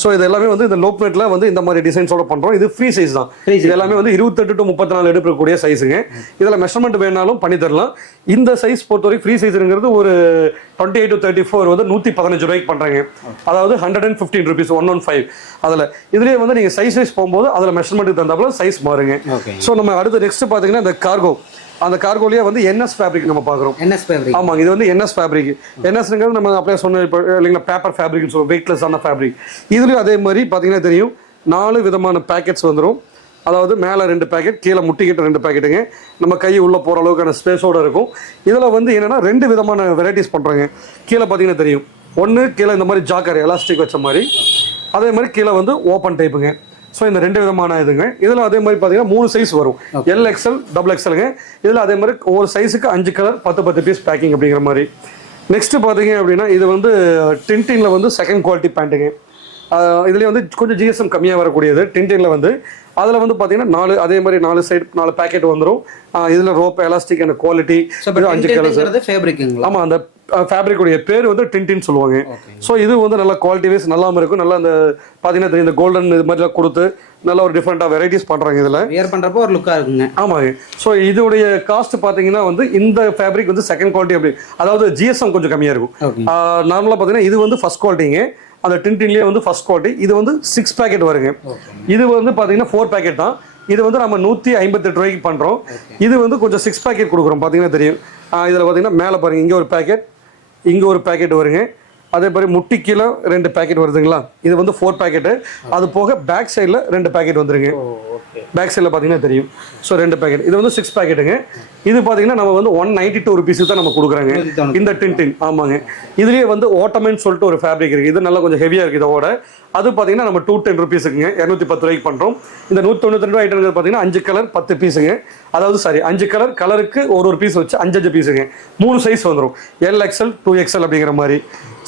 ஸோ இது எல்லாமே வந்து இந்த லோப் நெட்ல வந்து இந்த மாதிரி டிசைன்ஸோட பண்ணுறோம். இது ஃப்ரீ சைஸ் தான். இது எல்லாமே வந்து 28 to 34 எடுக்கக்கூடிய சைஸுங்க. இதில் மெஷர்மெண்ட் வேணாலும் பண்ணி தரலாம். இந்த சைஸ் பொறுத்தவரைக்கும் ஃப்ரீ சைஸுங்கிறது ஒரு 28 to 34 வந்து 115 ரூபாய்க்கு பண்ணுறாங்க. அதாவது 115 rupees 115. அதில் இதுலேயே வந்து நீங்கள் சைஸ் போகும்போது அதில் மெஷர்மெண்ட்டுக்கு தந்தாப்புல சைஸ் மாறுங்க. ஸோ நம்ம அடுத்து நெக்ஸ்ட் பார்த்தீங்கன்னா இந்த கார்கோ, அந்த கார்கோலியா வந்து NS ஃபேப்ரிக் நம்ம பார்க்குறோம். NS ஃபேப்ரிக், ஆமாங்க. இது வந்து NS ஃபேப்ரிக். NSங்கிறது நம்ம அப்படியே சொன்ன இப்போ இல்லைங்களா, பேப்பர் ஃபேப்ரிக்னு சொல்லுவோம், வெயிட்லெஸ்ஸான ஃபேப்ரிக். இதுலேயும் அதே மாதிரி பார்த்தீங்கன்னா தெரியும், 4 விதமான பேக்கெட்ஸ் வந்துடும். அதாவது மேலே 2 பேக்கெட், கீழே முட்டிக்கிட்ட 2 பேக்கெட்டுங்க. நம்ம கை உள்ளே போகிற அளவுக்கான ஸ்பேஸோடு இருக்கும். இதில் வந்து என்னென்னா 2 விதமான வெரைட்டிஸ் பண்ணுறாங்க. கீழே பார்த்தீங்கன்னா தெரியும், ஒன்று கீழே இந்த மாதிரி ஜாக்கர் எலாஸ்டிக் வச்ச மாதிரி, அதே மாதிரி கீழே வந்து ஓப்பன் டைப்புங்க. ஸோ இந்த 2 விதமான இதுங்க. இதில் அதே மாதிரி பார்த்தீங்கன்னா 3 சைஸ் வரும், LXL XXLங்க. இதில் அதே மாதிரி ஒரு சைஸுக்கு 5 கலர் 10 பீஸ் பேக்கிங் அப்படிங்கிற மாதிரி. நெக்ஸ்ட் பார்த்தீங்க அப்படின்னா இது வந்து டின்டின்ல வந்து செகண்ட் குவாலிட்டி பேண்ட்டுங்க. இதுலேயே வந்து கொஞ்சம் GSM கம்மியாக வரக்கூடியது டின்டின்ல வந்து. அதில் வந்து பார்த்தீங்கன்னா 4 அதே மாதிரி 4 சைடு 4 பேக்கெட் வந்துடும். இதில் rope elastic and quality 5 colours. ஆமாம், அந்த ஃபேப்ரிக்குடைய பேர் வந்து டின்டின் சொல்லுவாங்க. ஸோ இது வந்து நல்லா குவாலிட்டி வைஸ் நல்லாமல் இருக்கும். நல்லா அந்த பார்த்தீங்கன்னா இந்த கோல்டன் இது மாதிரிலாம் கொடுத்து நல்ல ஒரு டிஃப்ரெண்டாக வெரைட்டிஸ் பண்ணுறாங்க. இதில் வியர் பண்ணுறப்போ ஒரு லுக்காக இருக்குங்க. ஆமாங்க. ஸோ இதோடைய காஸ்ட் பார்த்தீங்கன்னா வந்து இந்த ஃபேப்ரிக் வந்து செகண்ட் குவாலிட்டி அப்படி, அதாவது GSM கொஞ்சம் கம்மியாக இருக்கும். நார்மலாக பார்த்தீங்கன்னா இது வந்து ஃபர்ஸ்ட் குவாலிட்டிங்க. அந்த டின்டின்லேயே வந்து ஃபர்ஸ்ட் குவாலிட்டி. இது வந்து 6 பேக்கெட் வருங்க. இது வந்து பார்த்தீங்கன்னா 4 பேக்கெட் தான். இது வந்து நம்ம 158 ரூபாய்க்கு பண்ணுறோம். இது வந்து கொஞ்சம் 6 பேக்கெட் கொடுக்குறோம். பார்த்தீங்கன்னா தெரியும், இதில் பார்த்தீங்கன்னா மேலே பாருங்கள், இங்கே ஒரு பேக்கெட், இங்கே ஒரு பேக்கெட் வருங்க. அதே மாதிரி முட்டி கீழே 2 பேக்கெட் வருதுங்களா, இது வந்து 4 பேக்கெட்டு. அது போக பேக் சைடில் 2 பேக்கெட் வந்துருங்க. பேக் சைடில் பார்த்தீங்கன்னா தெரியும். ஸோ 2 பேக்கெட், இது வந்து 6 பேக்கெட்டுங்க. இது பார்த்தீங்கன்னா நம்ம வந்து 192 rupees தான் நம்ம கொடுக்குறாங்க இந்த டின்டின். ஆமாங்க. இதுலேயே வந்து ஓட்டமென்னு சொல்லிட்டு ஒரு ஃபேப்ரிக் இருக்குது. இது நல்லா கொஞ்சம் ஹெவியாக இருக்குது இதோட. அது பார்த்தீங்கன்னா நம்ம 210 rupeesக்குங்க, 210 ரூபாய்க்கு பண்ணுறோம். இந்த 192 ரூபாய் ஐட்டம் பார்த்தீங்கன்னா 5 கலர் 10 பீஸுங்க. அதாவது சாரி 5 கலருக்கு ஒரு பீஸ் வச்சு 5 பீஸுங்க. 3 சைஸ் வந்துடும், LXL 2XL அப்படிங்கிற மாதிரி.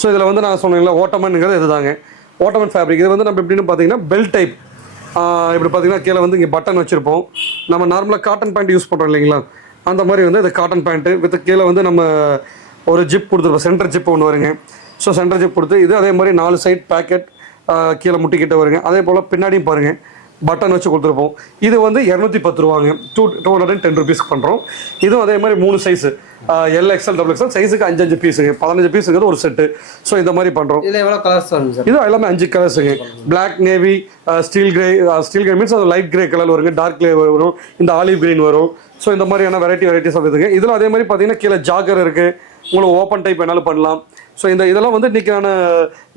ஸோ இதில் வந்து நான் சொன்னீங்களா ஓட்டமன்ங்கிறது இதுதாங்க, ஓட்டமன் ஃபேப்ரிக். இது வந்து நம்ம எப்படின்னு பார்த்தீங்கன்னா பெல் டைப். இப்படி பார்த்தீங்கன்னா கீழே வந்து இங்கே பட்டன் வச்சுருப்போம். நம்ம நார்மலாக காட்டன் பேண்ட் யூஸ் பண்ணுறோம் இல்லைங்களா, அந்த மாதிரி வந்து இது காட்டன் பேண்ட்டு வித் கீழே வந்து நம்ம ஒரு ஜிப் கொடுத்துருப்போம், சென்டர் ஜிப் ஒன்று வருங்க. ஸோ சென்டர் ஜிப் கொடுத்து இது அதே மாதிரி 4 சைட் பேக்கெட் கீழே முட்டிக்கிட்ட வருங்க. அதே போல் பின்னாடியும் பாருங்கள் பட்டன் வச்சு கொடுத்துருப்போம். இது வந்து 210 ரூபாங்க, 210 ருபீஸ்க்கு பண்ணுறோம். இதுவும் அதே மாதிரி 3 சைஸு, LXL XXL சைஸுக்கு 5 பீஸுங்க, 15 பீஸுங்கிறது ஒரு செட்டு. ஸோ இந்த மாதிரி பண்ணுறோம். இதில் எவ்வளோ கலர்ஸ் வருங்க சார்? இது எல்லாமே 5 கலர்ஸுங்க. Black, navy, steel grey means அது லைட் கிரே கலர் வருங்க, டார்க் கிரே வரும், இந்த ஆலிவ் கிரீன் வரும். ஸோ இந்த மாதிரியான வெரைட்டிஸ் ஆஃப் இதுங்க. இதில் அதே மாதிரி பார்த்தீங்கன்னா கீழே ஜாகர் இருக்குது, உங்களுக்கு ஓப்பன் டைப் வேணாலும் பண்ணலாம். ஸோ இதெல்லாம் வந்து இன்னைக்கான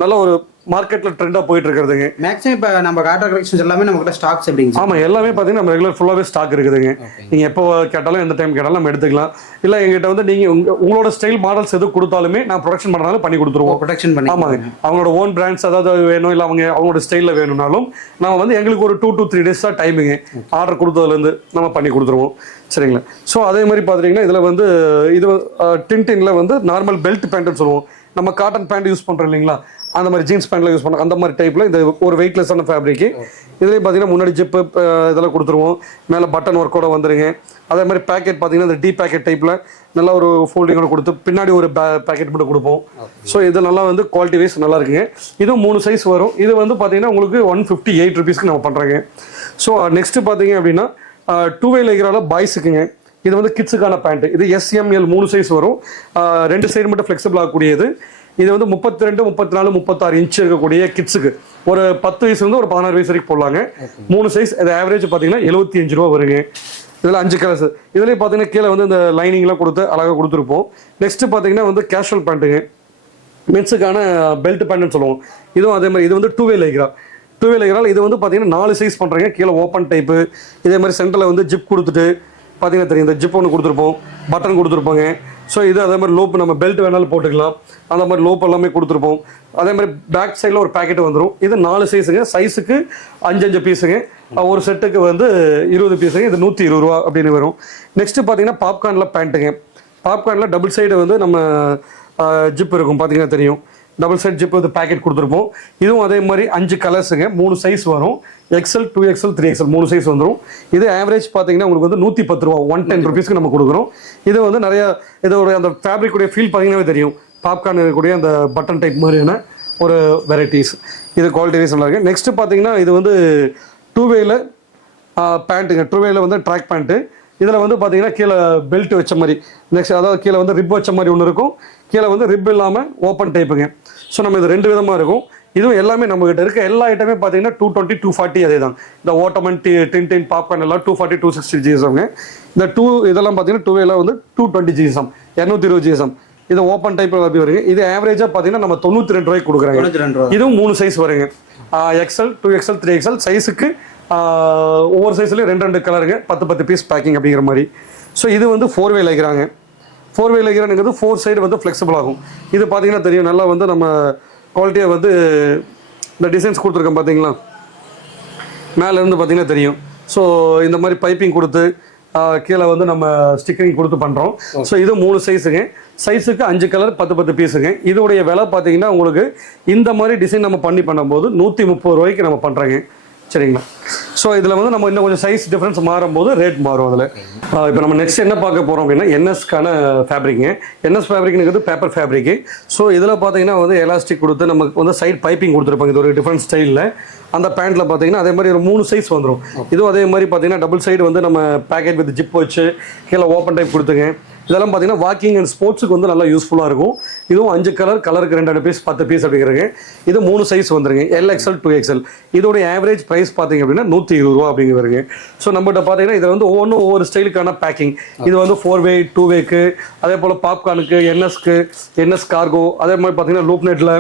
நல்ல ஒரு மார்க்கெட்டில் ட்ரெண்டாக போயிட்டு இருக்கிறதுங்க. மேக்ஸிமம் இப்போ நம்ம காட்டுற கலெக்ஷன்ஸ் எல்லாமே நம்ம கிட்ட ஸ்டாக்ஸ் எப்படிங்க? ஆமாம், எல்லாமே பார்த்தீங்கன்னா நம்ம ரெகுலர் ஃபுல்லாகவே ஸ்டாக் இருக்குதுங்க. நீங்கள் எப்போ கேட்டாலும் எந்த டைம் கேட்டாலும் நம்ம எடுத்துக்கலாம். இல்லை எங்கிட்ட வந்து நீங்கள் உங்களோட ஸ்டைல் மாடல்ஸ் எதுவும் கொடுத்தாலுமே நான் ப்ரொடக்ஷன் பண்ணுறதுனால பண்ணி கொடுத்துருவோம். ப்ரொடக்ஷன் பண்ணி ஆமாங்க, அவங்களோட ஓன் பிராண்ட்ஸ் அதாவது வேணும், இல்லை அவங்களோட ஸ்டைலில் வேணும்னாலும் நம்ம வந்து எங்களுக்கு ஒரு 2 to 3 days தான் டைமிங்க. ஆர்டர் கொடுத்ததுலேருந்து நம்ம பண்ணி கொடுத்துருவோம். சரிங்களா? ஸோ அதே மாதிரி பார்த்துட்டிங்கன்னா இதில் வந்து இது டின்டின்ல வந்து நார்மல் பெல்ட் பேண்ட்னு சொல்லுவோம். நம்ம காட்டன் பேண்ட் யூஸ் பண்ணுறோம் இல்லைங்களா, அந்த மாதிரி ஜீன்ஸ் பேண்ட்ல யூஸ் பண்ணுறோம். அந்த மாதிரி டைப்பில் இந்த ஒரு வெயிட்லெஸ்ஸான ஃபேப்ரிக்கு. இதுலேயும் பார்த்தீங்கன்னா முன்னாடி ஜிப்பு இதெல்லாம் கொடுத்துருவோம், மேலே பட்டன் ஒர்க்கோட வந்துருங்க. அதே மாதிரி பேக்கெட் பார்த்தீங்கன்னா இந்த டி பேக்கெட் டைப்பில் நல்லா ஒரு ஃபோல்டிங்கோட கொடுத்து பின்னாடி ஒரு பேக்கெட் மட்டும் கொடுப்போம். ஸோ இது நல்லா வந்து குவாலிட்டி வைஸ் நல்லா இருக்குங்க. இதுவும் 3 சைஸ் வரும். இது வந்து பார்த்தீங்கன்னா உங்களுக்கு 158 ருபீஸ்க்கு நம்ம பண்ணுறோங்க. ஸோ நெக்ஸ்ட்டு பார்த்தீங்க அப்படின்னா 2-way லெகிரால பாய்ஸுக்குங்க. இது வந்து கிட்ஸுக்கான பேண்ட். இது SML 3 சைஸ் வரும். 2 சைடு மட்டும் ஃப்ளெக்சிபிள் ஆகக்கூடியது. இது வந்து 32, 34, 36 இன்ச் இருக்கக்கூடிய கிட்ஸுக்கு ஒரு 10 வயசுலேருந்து ஒரு 16 வயசு வரைக்கும் போடலாங்க. 3 சைஸ். இது ஆவரேஜ் பார்த்தீங்கன்னா 75 ரூபா வருங்க. இதில் 5 கலர்ஸ். இதுலேயே பார்த்தீங்கன்னா கீழே வந்து இந்த லைனிங்லாம் கொடுத்து அழகாக கொடுத்துருப்போம். நெக்ஸ்ட் பார்த்தீங்கன்னா வந்து கேஷுவல் பேண்ட்டுங்க, மென்ஸுக்கான பெல்ட் பேண்ட்னு சொல்லுவோம். இதுவும் அதே மாதிரி இது வந்து 2-way லெகிரா. 2-way லெகிரால் இது வந்து பார்த்தீங்கன்னா 4 சைஸ் பண்ணுறீங்க. கீழே ஓப்பன் டைப்பு, இதே மாதிரி சென்டரில் வந்து ஜிப் கொடுத்துட்டு பார்த்தீங்கன்னா தெரியும், இந்த ஜிப் ஒன்று கொடுத்துருப்போம், பட்டன் கொடுத்துருப்போங்க. ஸோ இது அதே மாதிரி லோப்பு நம்ம பெல்ட் வேணாலும் போட்டுக்கலாம். அந்த மாதிரி லோப் எல்லாமே கொடுத்துருப்போம். அதே மாதிரி பேக் சைடில் ஒரு பேக்கெட் வந்துடும். இது 4 சைஸுங்க, சைஸுக்கு 5 பீஸுங்க, ஒரு செட்டுக்கு வந்து 20 பீஸுங்க. இது 120 ரூபா அப்படின்னு வரும். நெக்ஸ்ட்டு பார்த்தீங்கன்னா பாப்கார்னில் பேண்ட்டுங்க. பாப்கார்னில் டபுள் சைடு வந்து நம்ம ஜிப் இருக்கும், பார்த்தீங்கன்னா தெரியும். டபுள் சைட் ஜிப் வந்து பேக்கெட் கொடுத்துருப்போம். இதுவும் அதே மாதிரி 5 கலர்ஸுங்க, 3 சைஸ் வரும். XL, 2XL, 3XL 3 சைஸ் வந்துடும். இது ஆவரேஜ் பார்த்தீங்கன்னா உங்களுக்கு வந்து 110 ரூபா, 110 ருபீஸ்க்கு நம்ம கொடுக்குறோம். இது வந்து நிறைய இதோட அந்த ஃபேப்ரிக்குடைய ஃபீல் பார்த்தீங்கன்னா தெரியும். பாப்கார்ன் இருக்கக்கூடிய அந்த பட்டன் டைப் மாதிரியான ஒரு வெரைட்டிஸ். இது குவாலிட்டி வைஸ் நல்லா இருக்குது. நெக்ஸ்ட்டு பார்த்தீங்கன்னா இது வந்து 2-wayல பேண்ட்டுங்க. 2-wayல வந்து ட்ராக் பேண்ட்டு. இதில் வந்து பார்த்தீங்கன்னா கீழே பெல்ட் வச்ச மாதிரி, நெக்ஸ்ட் அதாவது கீழே வந்து ரிப் வச்ச மாதிரி ஒன்று இருக்கும், கீழே வந்து ரிப் இல்லாமல் ஓப்பன் டைப்புங்க. ஸோ நம்ம இது 2 விதமாக இருக்கும். இதுவும் எல்லாமே நம்மகிட்ட இருக்க எல்லா ஐட்டமே பார்த்தீங்கன்னா 220, 240 அதே தான். இந்த ஓட்டமன், டின்டின், பாப்கார்ன் எல்லாம் 240, 260 GSM. இந்த இதெல்லாம் பார்த்தீங்கன்னா 2-wayல வந்து 220 GSM, 220 GSM. இது ஓப்பன் டைப் வருங்க. இது ஆவரேஜாக பார்த்தீங்கன்னா நம்ம 92 ரூபாய்க்கு கொடுக்குறாங்க. இதுவும் 3 சைஸ் வருங்க. XL, 2XL, 3XL சைஸுக்கு ஒவ்வொரு சைஸ்லேயும் 2 கலருங்க, 10 பீஸ் பேக்கிங் அப்படிங்கிற மாதிரி. ஸோ இது வந்து 4-way லெகிராங்க. 4-way லெகிரானுங்கிறது 4 சைடு வந்து ஃப்ளெக்சிபிள் ஆகும். இது பார்த்தீங்கன்னா தெரியும், நல்லா வந்து நம்ம குவாலிட்டியாக வந்து இந்த டிசைன்ஸ் கொடுத்துருக்கோம் பார்த்தீங்களா, மேலேருந்து பார்த்தீங்கன்னா தெரியும். ஸோ இந்த மாதிரி பைப்பிங் கொடுத்து கீழே வந்து நம்ம ஸ்டிக்கரிங் கொடுத்து பண்ணுறோம். ஸோ இது 3 சைஸுங்க, சைஸுக்கு 5 கலர், 10 பீஸுங்க. இதோடைய விலை பார்த்தீங்கன்னா உங்களுக்கு இந்த மாதிரி டிசைன் நம்ம பண்ணும்போது 130 ரூபாய்க்கு நம்ம பண்ணுறோங்க. சரிங்களா? ஸோ இதில் வந்து நம்ம இன்னும் கொஞ்சம் சைஸ் டிஃப்ரென்ஸ் மாறும்போது ரேட் மாறும். அதில் இப்போ நம்ம நெக்ஸ்ட் என்ன பார்க்க போகிறோம் அப்படின்னா NSக்கான ஃபேப்ரிக்குங்க. NS ஃபேப்ரிக்ங்கிறது பேப்பர் ஃபேப்ரிக்கு. ஸோ இதில் பார்த்தீங்கன்னா வந்து எலாஸ்டிக் கொடுத்து நமக்கு வந்து சைட் பைப்பிங் கொடுத்துருப்பாங்க. இது ஒரு டிஃப்ரெண்ட் ஸ்டைலில். அந்த பேண்ட்டில் பார்த்தீங்கன்னா அதே மாதிரி ஒரு 3 சைஸ் வந்துடும். இதுவும் அதே மாதிரி பார்த்தீங்கன்னா டபுள் சைடு வந்து நம்ம பேக்கெட் வித் ஜிப் வச்சு கீழே ஓப்பன் டைப் கொடுத்துங்க. இதெல்லாம் பார்த்தீங்கன்னா வாக்கிங் அண்ட் ஸ்போர்ட்ஸுக்கு வந்து நல்லா யூஸ்ஃபுல்லாக இருக்கும். இதுவும் 5 கலர், கலருக்கு 2 பீஸ், 10 பீஸ் அப்படிங்கிறங்க. இது 3 சைஸ் வந்துருங்க, LXL, 2XL. இதோடைய ஆவரேஜ் ப்ரைஸ் பார்த்தீங்க அப்படின்னா 120 ரூபா அப்படிங்கிறங்க. ஸோ நம்மகிட்ட பார்த்தீங்கன்னா இதில் வந்து ஒவ்வொரு ஸ்டைலுக்கான பேக்கிங். இது வந்து 4-way, 2-wayக்கு, அதே போல் பாப்கார்னுக்கு, NSக்கு, NS கார்கோ, அதே மாதிரி பார்த்தீங்கன்னா லூப் நெட்டில்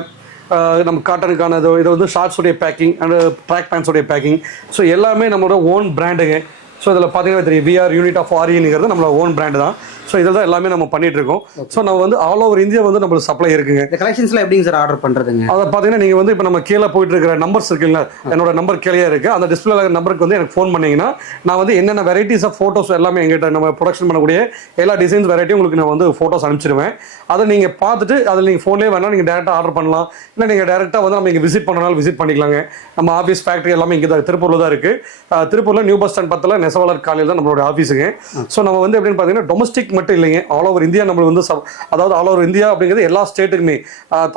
நம்ம காட்டனுக்கான இது வந்து ஷார்ட்ஸுடைய பேக்கிங் அண்ட் ட்ராக் பேண்ட்ஸுடைய பேக்கிங். ஸோ எல்லாமே நம்மளோட ஓன் பிராண்டுங்க. ஸோ இதில் பார்த்தீங்கன்னா தெரியும், VR யூனிட் ஆஃப் REங்கிறது நம்மளோட ஓன் பிராண்டு தான். ஸோ இதில் தான் எல்லாமே நம்ம பண்ணிட்டு இருக்கோம். ஸோ நம்ம வந்து ஆல் ஓவர் இந்தியா வந்து நம்மளுக்கு சப்ளை இருக்குங்க. இந்த கலெக்ஷன்ஸ்லாம் எப்படிங்க சார் ஆர்டர் பண்ணுறதுங்க? அதை பார்த்தீங்கன்னா நீங்கள் வந்து இப்போ நம்ம கீழே போயிட்டு இருக்கிற நம்பர்ஸ் இருக்குல்ல, என்னோட நம்பர் கீழே இருக்குது, அந்த டிஸ்பிளே நம்பருக்கு வந்து எனக்கு ஃபோன் பண்ணிங்கன்னா நான் வந்து என்னென்ன வெரைட்டிஸ் ஆஃப் ஃபோட்டோஸ் எல்லாமே எங்கிட்ட நம்ம ப்ரொடக்ஷன் பண்ணக்கூடிய எல்லா டிசைன்ஸ் வெரைட்டியும் உங்களுக்கு நான் வந்து ஃபோட்டோஸ் அனுப்பிச்சிடுவேன். அதை நீங்கள் பார்த்துட்டு அதில் நீங்கள் ஃபோன்லேயே வேணால் நீங்கள் டேரெக்டாக ஆர்டர் பண்ணலாம். இல்லை நீங்கள் டேரெக்டாக வந்து நம்ம இங்கே விசிட் பண்ணனாலும் விசிட் பண்ணிக்கலாங்க. நம்ம ஆஃபீஸ் ஃபேக்ட்ரி எல்லாமே இங்கே தான் திருப்பூரில் தான் இருக்குது. திருப்பூரில் நியூ பஸ் ஸ்டாண்ட் பக்கத்தில் நெசவாளர் காலையில் தான் நம்மளோட ஆஃபீஸுங்க. ஸோ நம்ம வந்து எப்படின்னு பார்த்தீங்கன்னா டொமஸ்டிக் மட்டும் இல்லைங்க, ஆல் ஓவர் இந்தியா நம்மளுக்கு வந்து அதாவது ஆல் ஓவர் இந்தியா அப்படிங்கிறது எல்லா ஸ்டேட்டுக்குமே,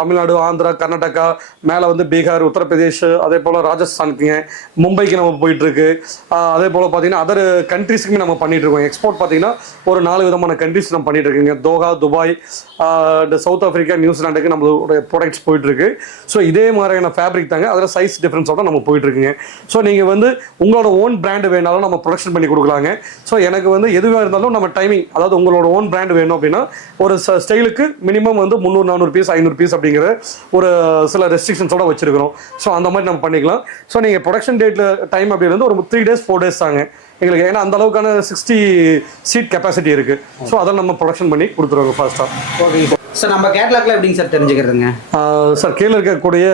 தமிழ்நாடு, ஆந்திரா, கர்நாடகா, மேலே வந்து பீகார், உத்தரப்பிரதேஷ், அதே போல் ராஜஸ்தானுக்குங்க, மும்பைக்கு நம்ம போயிட்டு இருக்கு. அதே போல் பார்த்தீங்கன்னா அதர் கண்ட்ரீஸுக்குமே நம்ம பண்ணிட்டு இருக்கோம். எக்ஸ்போர்ட் பார்த்தீங்கன்னா ஒரு 4 விதமான கண்ட்ரீஸ் நம்ம பண்ணிட்டு இருக்கோங்க. தோஹா, துபாய், சவுத் ஆப்பிரிக்கா, நியூசிலாண்டுக்கு நம்மளோட ப்ராடக்ட்ஸ் போயிட்டு இருக்கு. ஸோ இதே மாதிரியான ஃபேப்ரிக் தாங்க, அதில் சைஸ் டிஃப்ரென்ஸோட நம்ம போயிட்டு இருக்குங்க. ஸோ நீங்கள் வந்து உங்களோட ஓன் பிராண்ட் வேணாலும் நம்ம ப்ரொடக்ஷன் பண்ணி கொடுக்கலாங்க. ஸோ எனக்கு வந்து எதுவாக இருந்தாலும் நம்ம டைமிங், அதாவது உங்களோட ஓன் பிராண்ட் வேணும் அப்படின்னா ஒரு ஸ்டைலுக்கு மினிமம் வந்து 300-400 பீஸ் 500 பீஸ் அப்படிங்கிற ஒரு சில ரெஸ்ட்ரிக்ஷன்ஸோட வச்சிருக்கிறோம். ஸோ அந்த மாதிரி நம்ம பண்ணிக்கலாம். ஸோ நீங்கள் ப்ரொடக்ஷன் டேட்டில் டைம் அப்படிங்கிறது ஒரு 3 days 4 days தாங்க எங்களுக்கு. ஏன்னா அந்த அளவுக்கான 60 சீட் கெப்பாசிட்டி இருக்குது. ஸோ அதெல்லாம் நம்ம ப்ரொடக்ஷன் பண்ணி கொடுத்துருவோங்க ஃபாஸ்ட்டாக. Okay sir. நம்ம கேட்லாக்ல எப்படிங்க சார் தெரிஞ்சுக்கிறதுங்க? சார் கீழே இருக்கக்கூடிய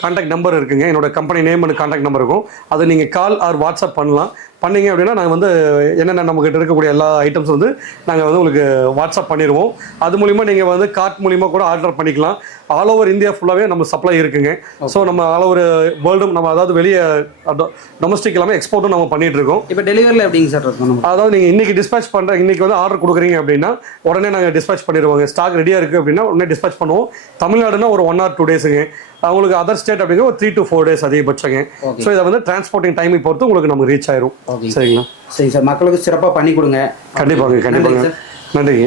கான்டாக்ட் நம்பர் இருக்குங்க, என்னோட company name and contact number இருக்கும். அதை நீங்கள் கால் ஆர் வாட்ஸ்அப் பண்ணலாம். பண்ணிங்க அப்படின்னா நாங்கள் வந்து என்னென்ன நம்மக்கிட்ட இருக்கக்கூடிய எல்லா ஐட்டம்ஸ் வந்து நாங்கள் வந்து உங்களுக்கு வாட்ஸ்அப் பண்ணிடுவோம். அது மூலிமா நீங்கள் வந்து கார்ட் மூலிமா கூட ஆர்டர் பண்ணிக்கலாம். ஆல் ஓவர் இந்தியா ஃபுல்லாகவே நம்ம சப்ளை இருக்குங்க. ஸோ நம்ம ஆல் ஓவர் வேர்ல்டும் நம்ம, அதாவது வெளியே டொமஸ்டிக் எல்லாமே எக்ஸ்போர்ட்டும் நம்ம பண்ணிட்டு இருக்கோம். இப்போ டெலிவரியில் எப்படிங்க சார் இருக்கும்? அதாவது நீங்கள் இன்னைக்கு டிஸ்பேச் பண்ணுற, இன்னைக்கு வந்து ஆர்டர் கொடுக்குறீங்க அப்படின்னா உடனே நாங்கள் டிஸ்பேச் பண்ணிடுவோங்க. ஸ்டாக் ரெடியாக இருக்குது அப்படின்னா உடனே டிஸ்பேச் பண்ணுவோம். தமிழ்நாடுனா ஒரு 1 or 2 daysங்க. அவங்களுக்கு அதர் ஸ்டேட் அப்படிங்கிற ஒரு 3 to 4 days அதிகபட்சங்க. ஸோ இதை வந்து டிரான்ஸ்போர்ட்டிங் டைமிங் பொறுத்து உங்களுக்கு நமக்கு ரீச் ஆயிரும். சரிங்களா? சரி சார், மக்களுக்கு சிறப்பாக பண்ணி கொடுங்க. கண்டிப்பாங்க. நன்றிங்க.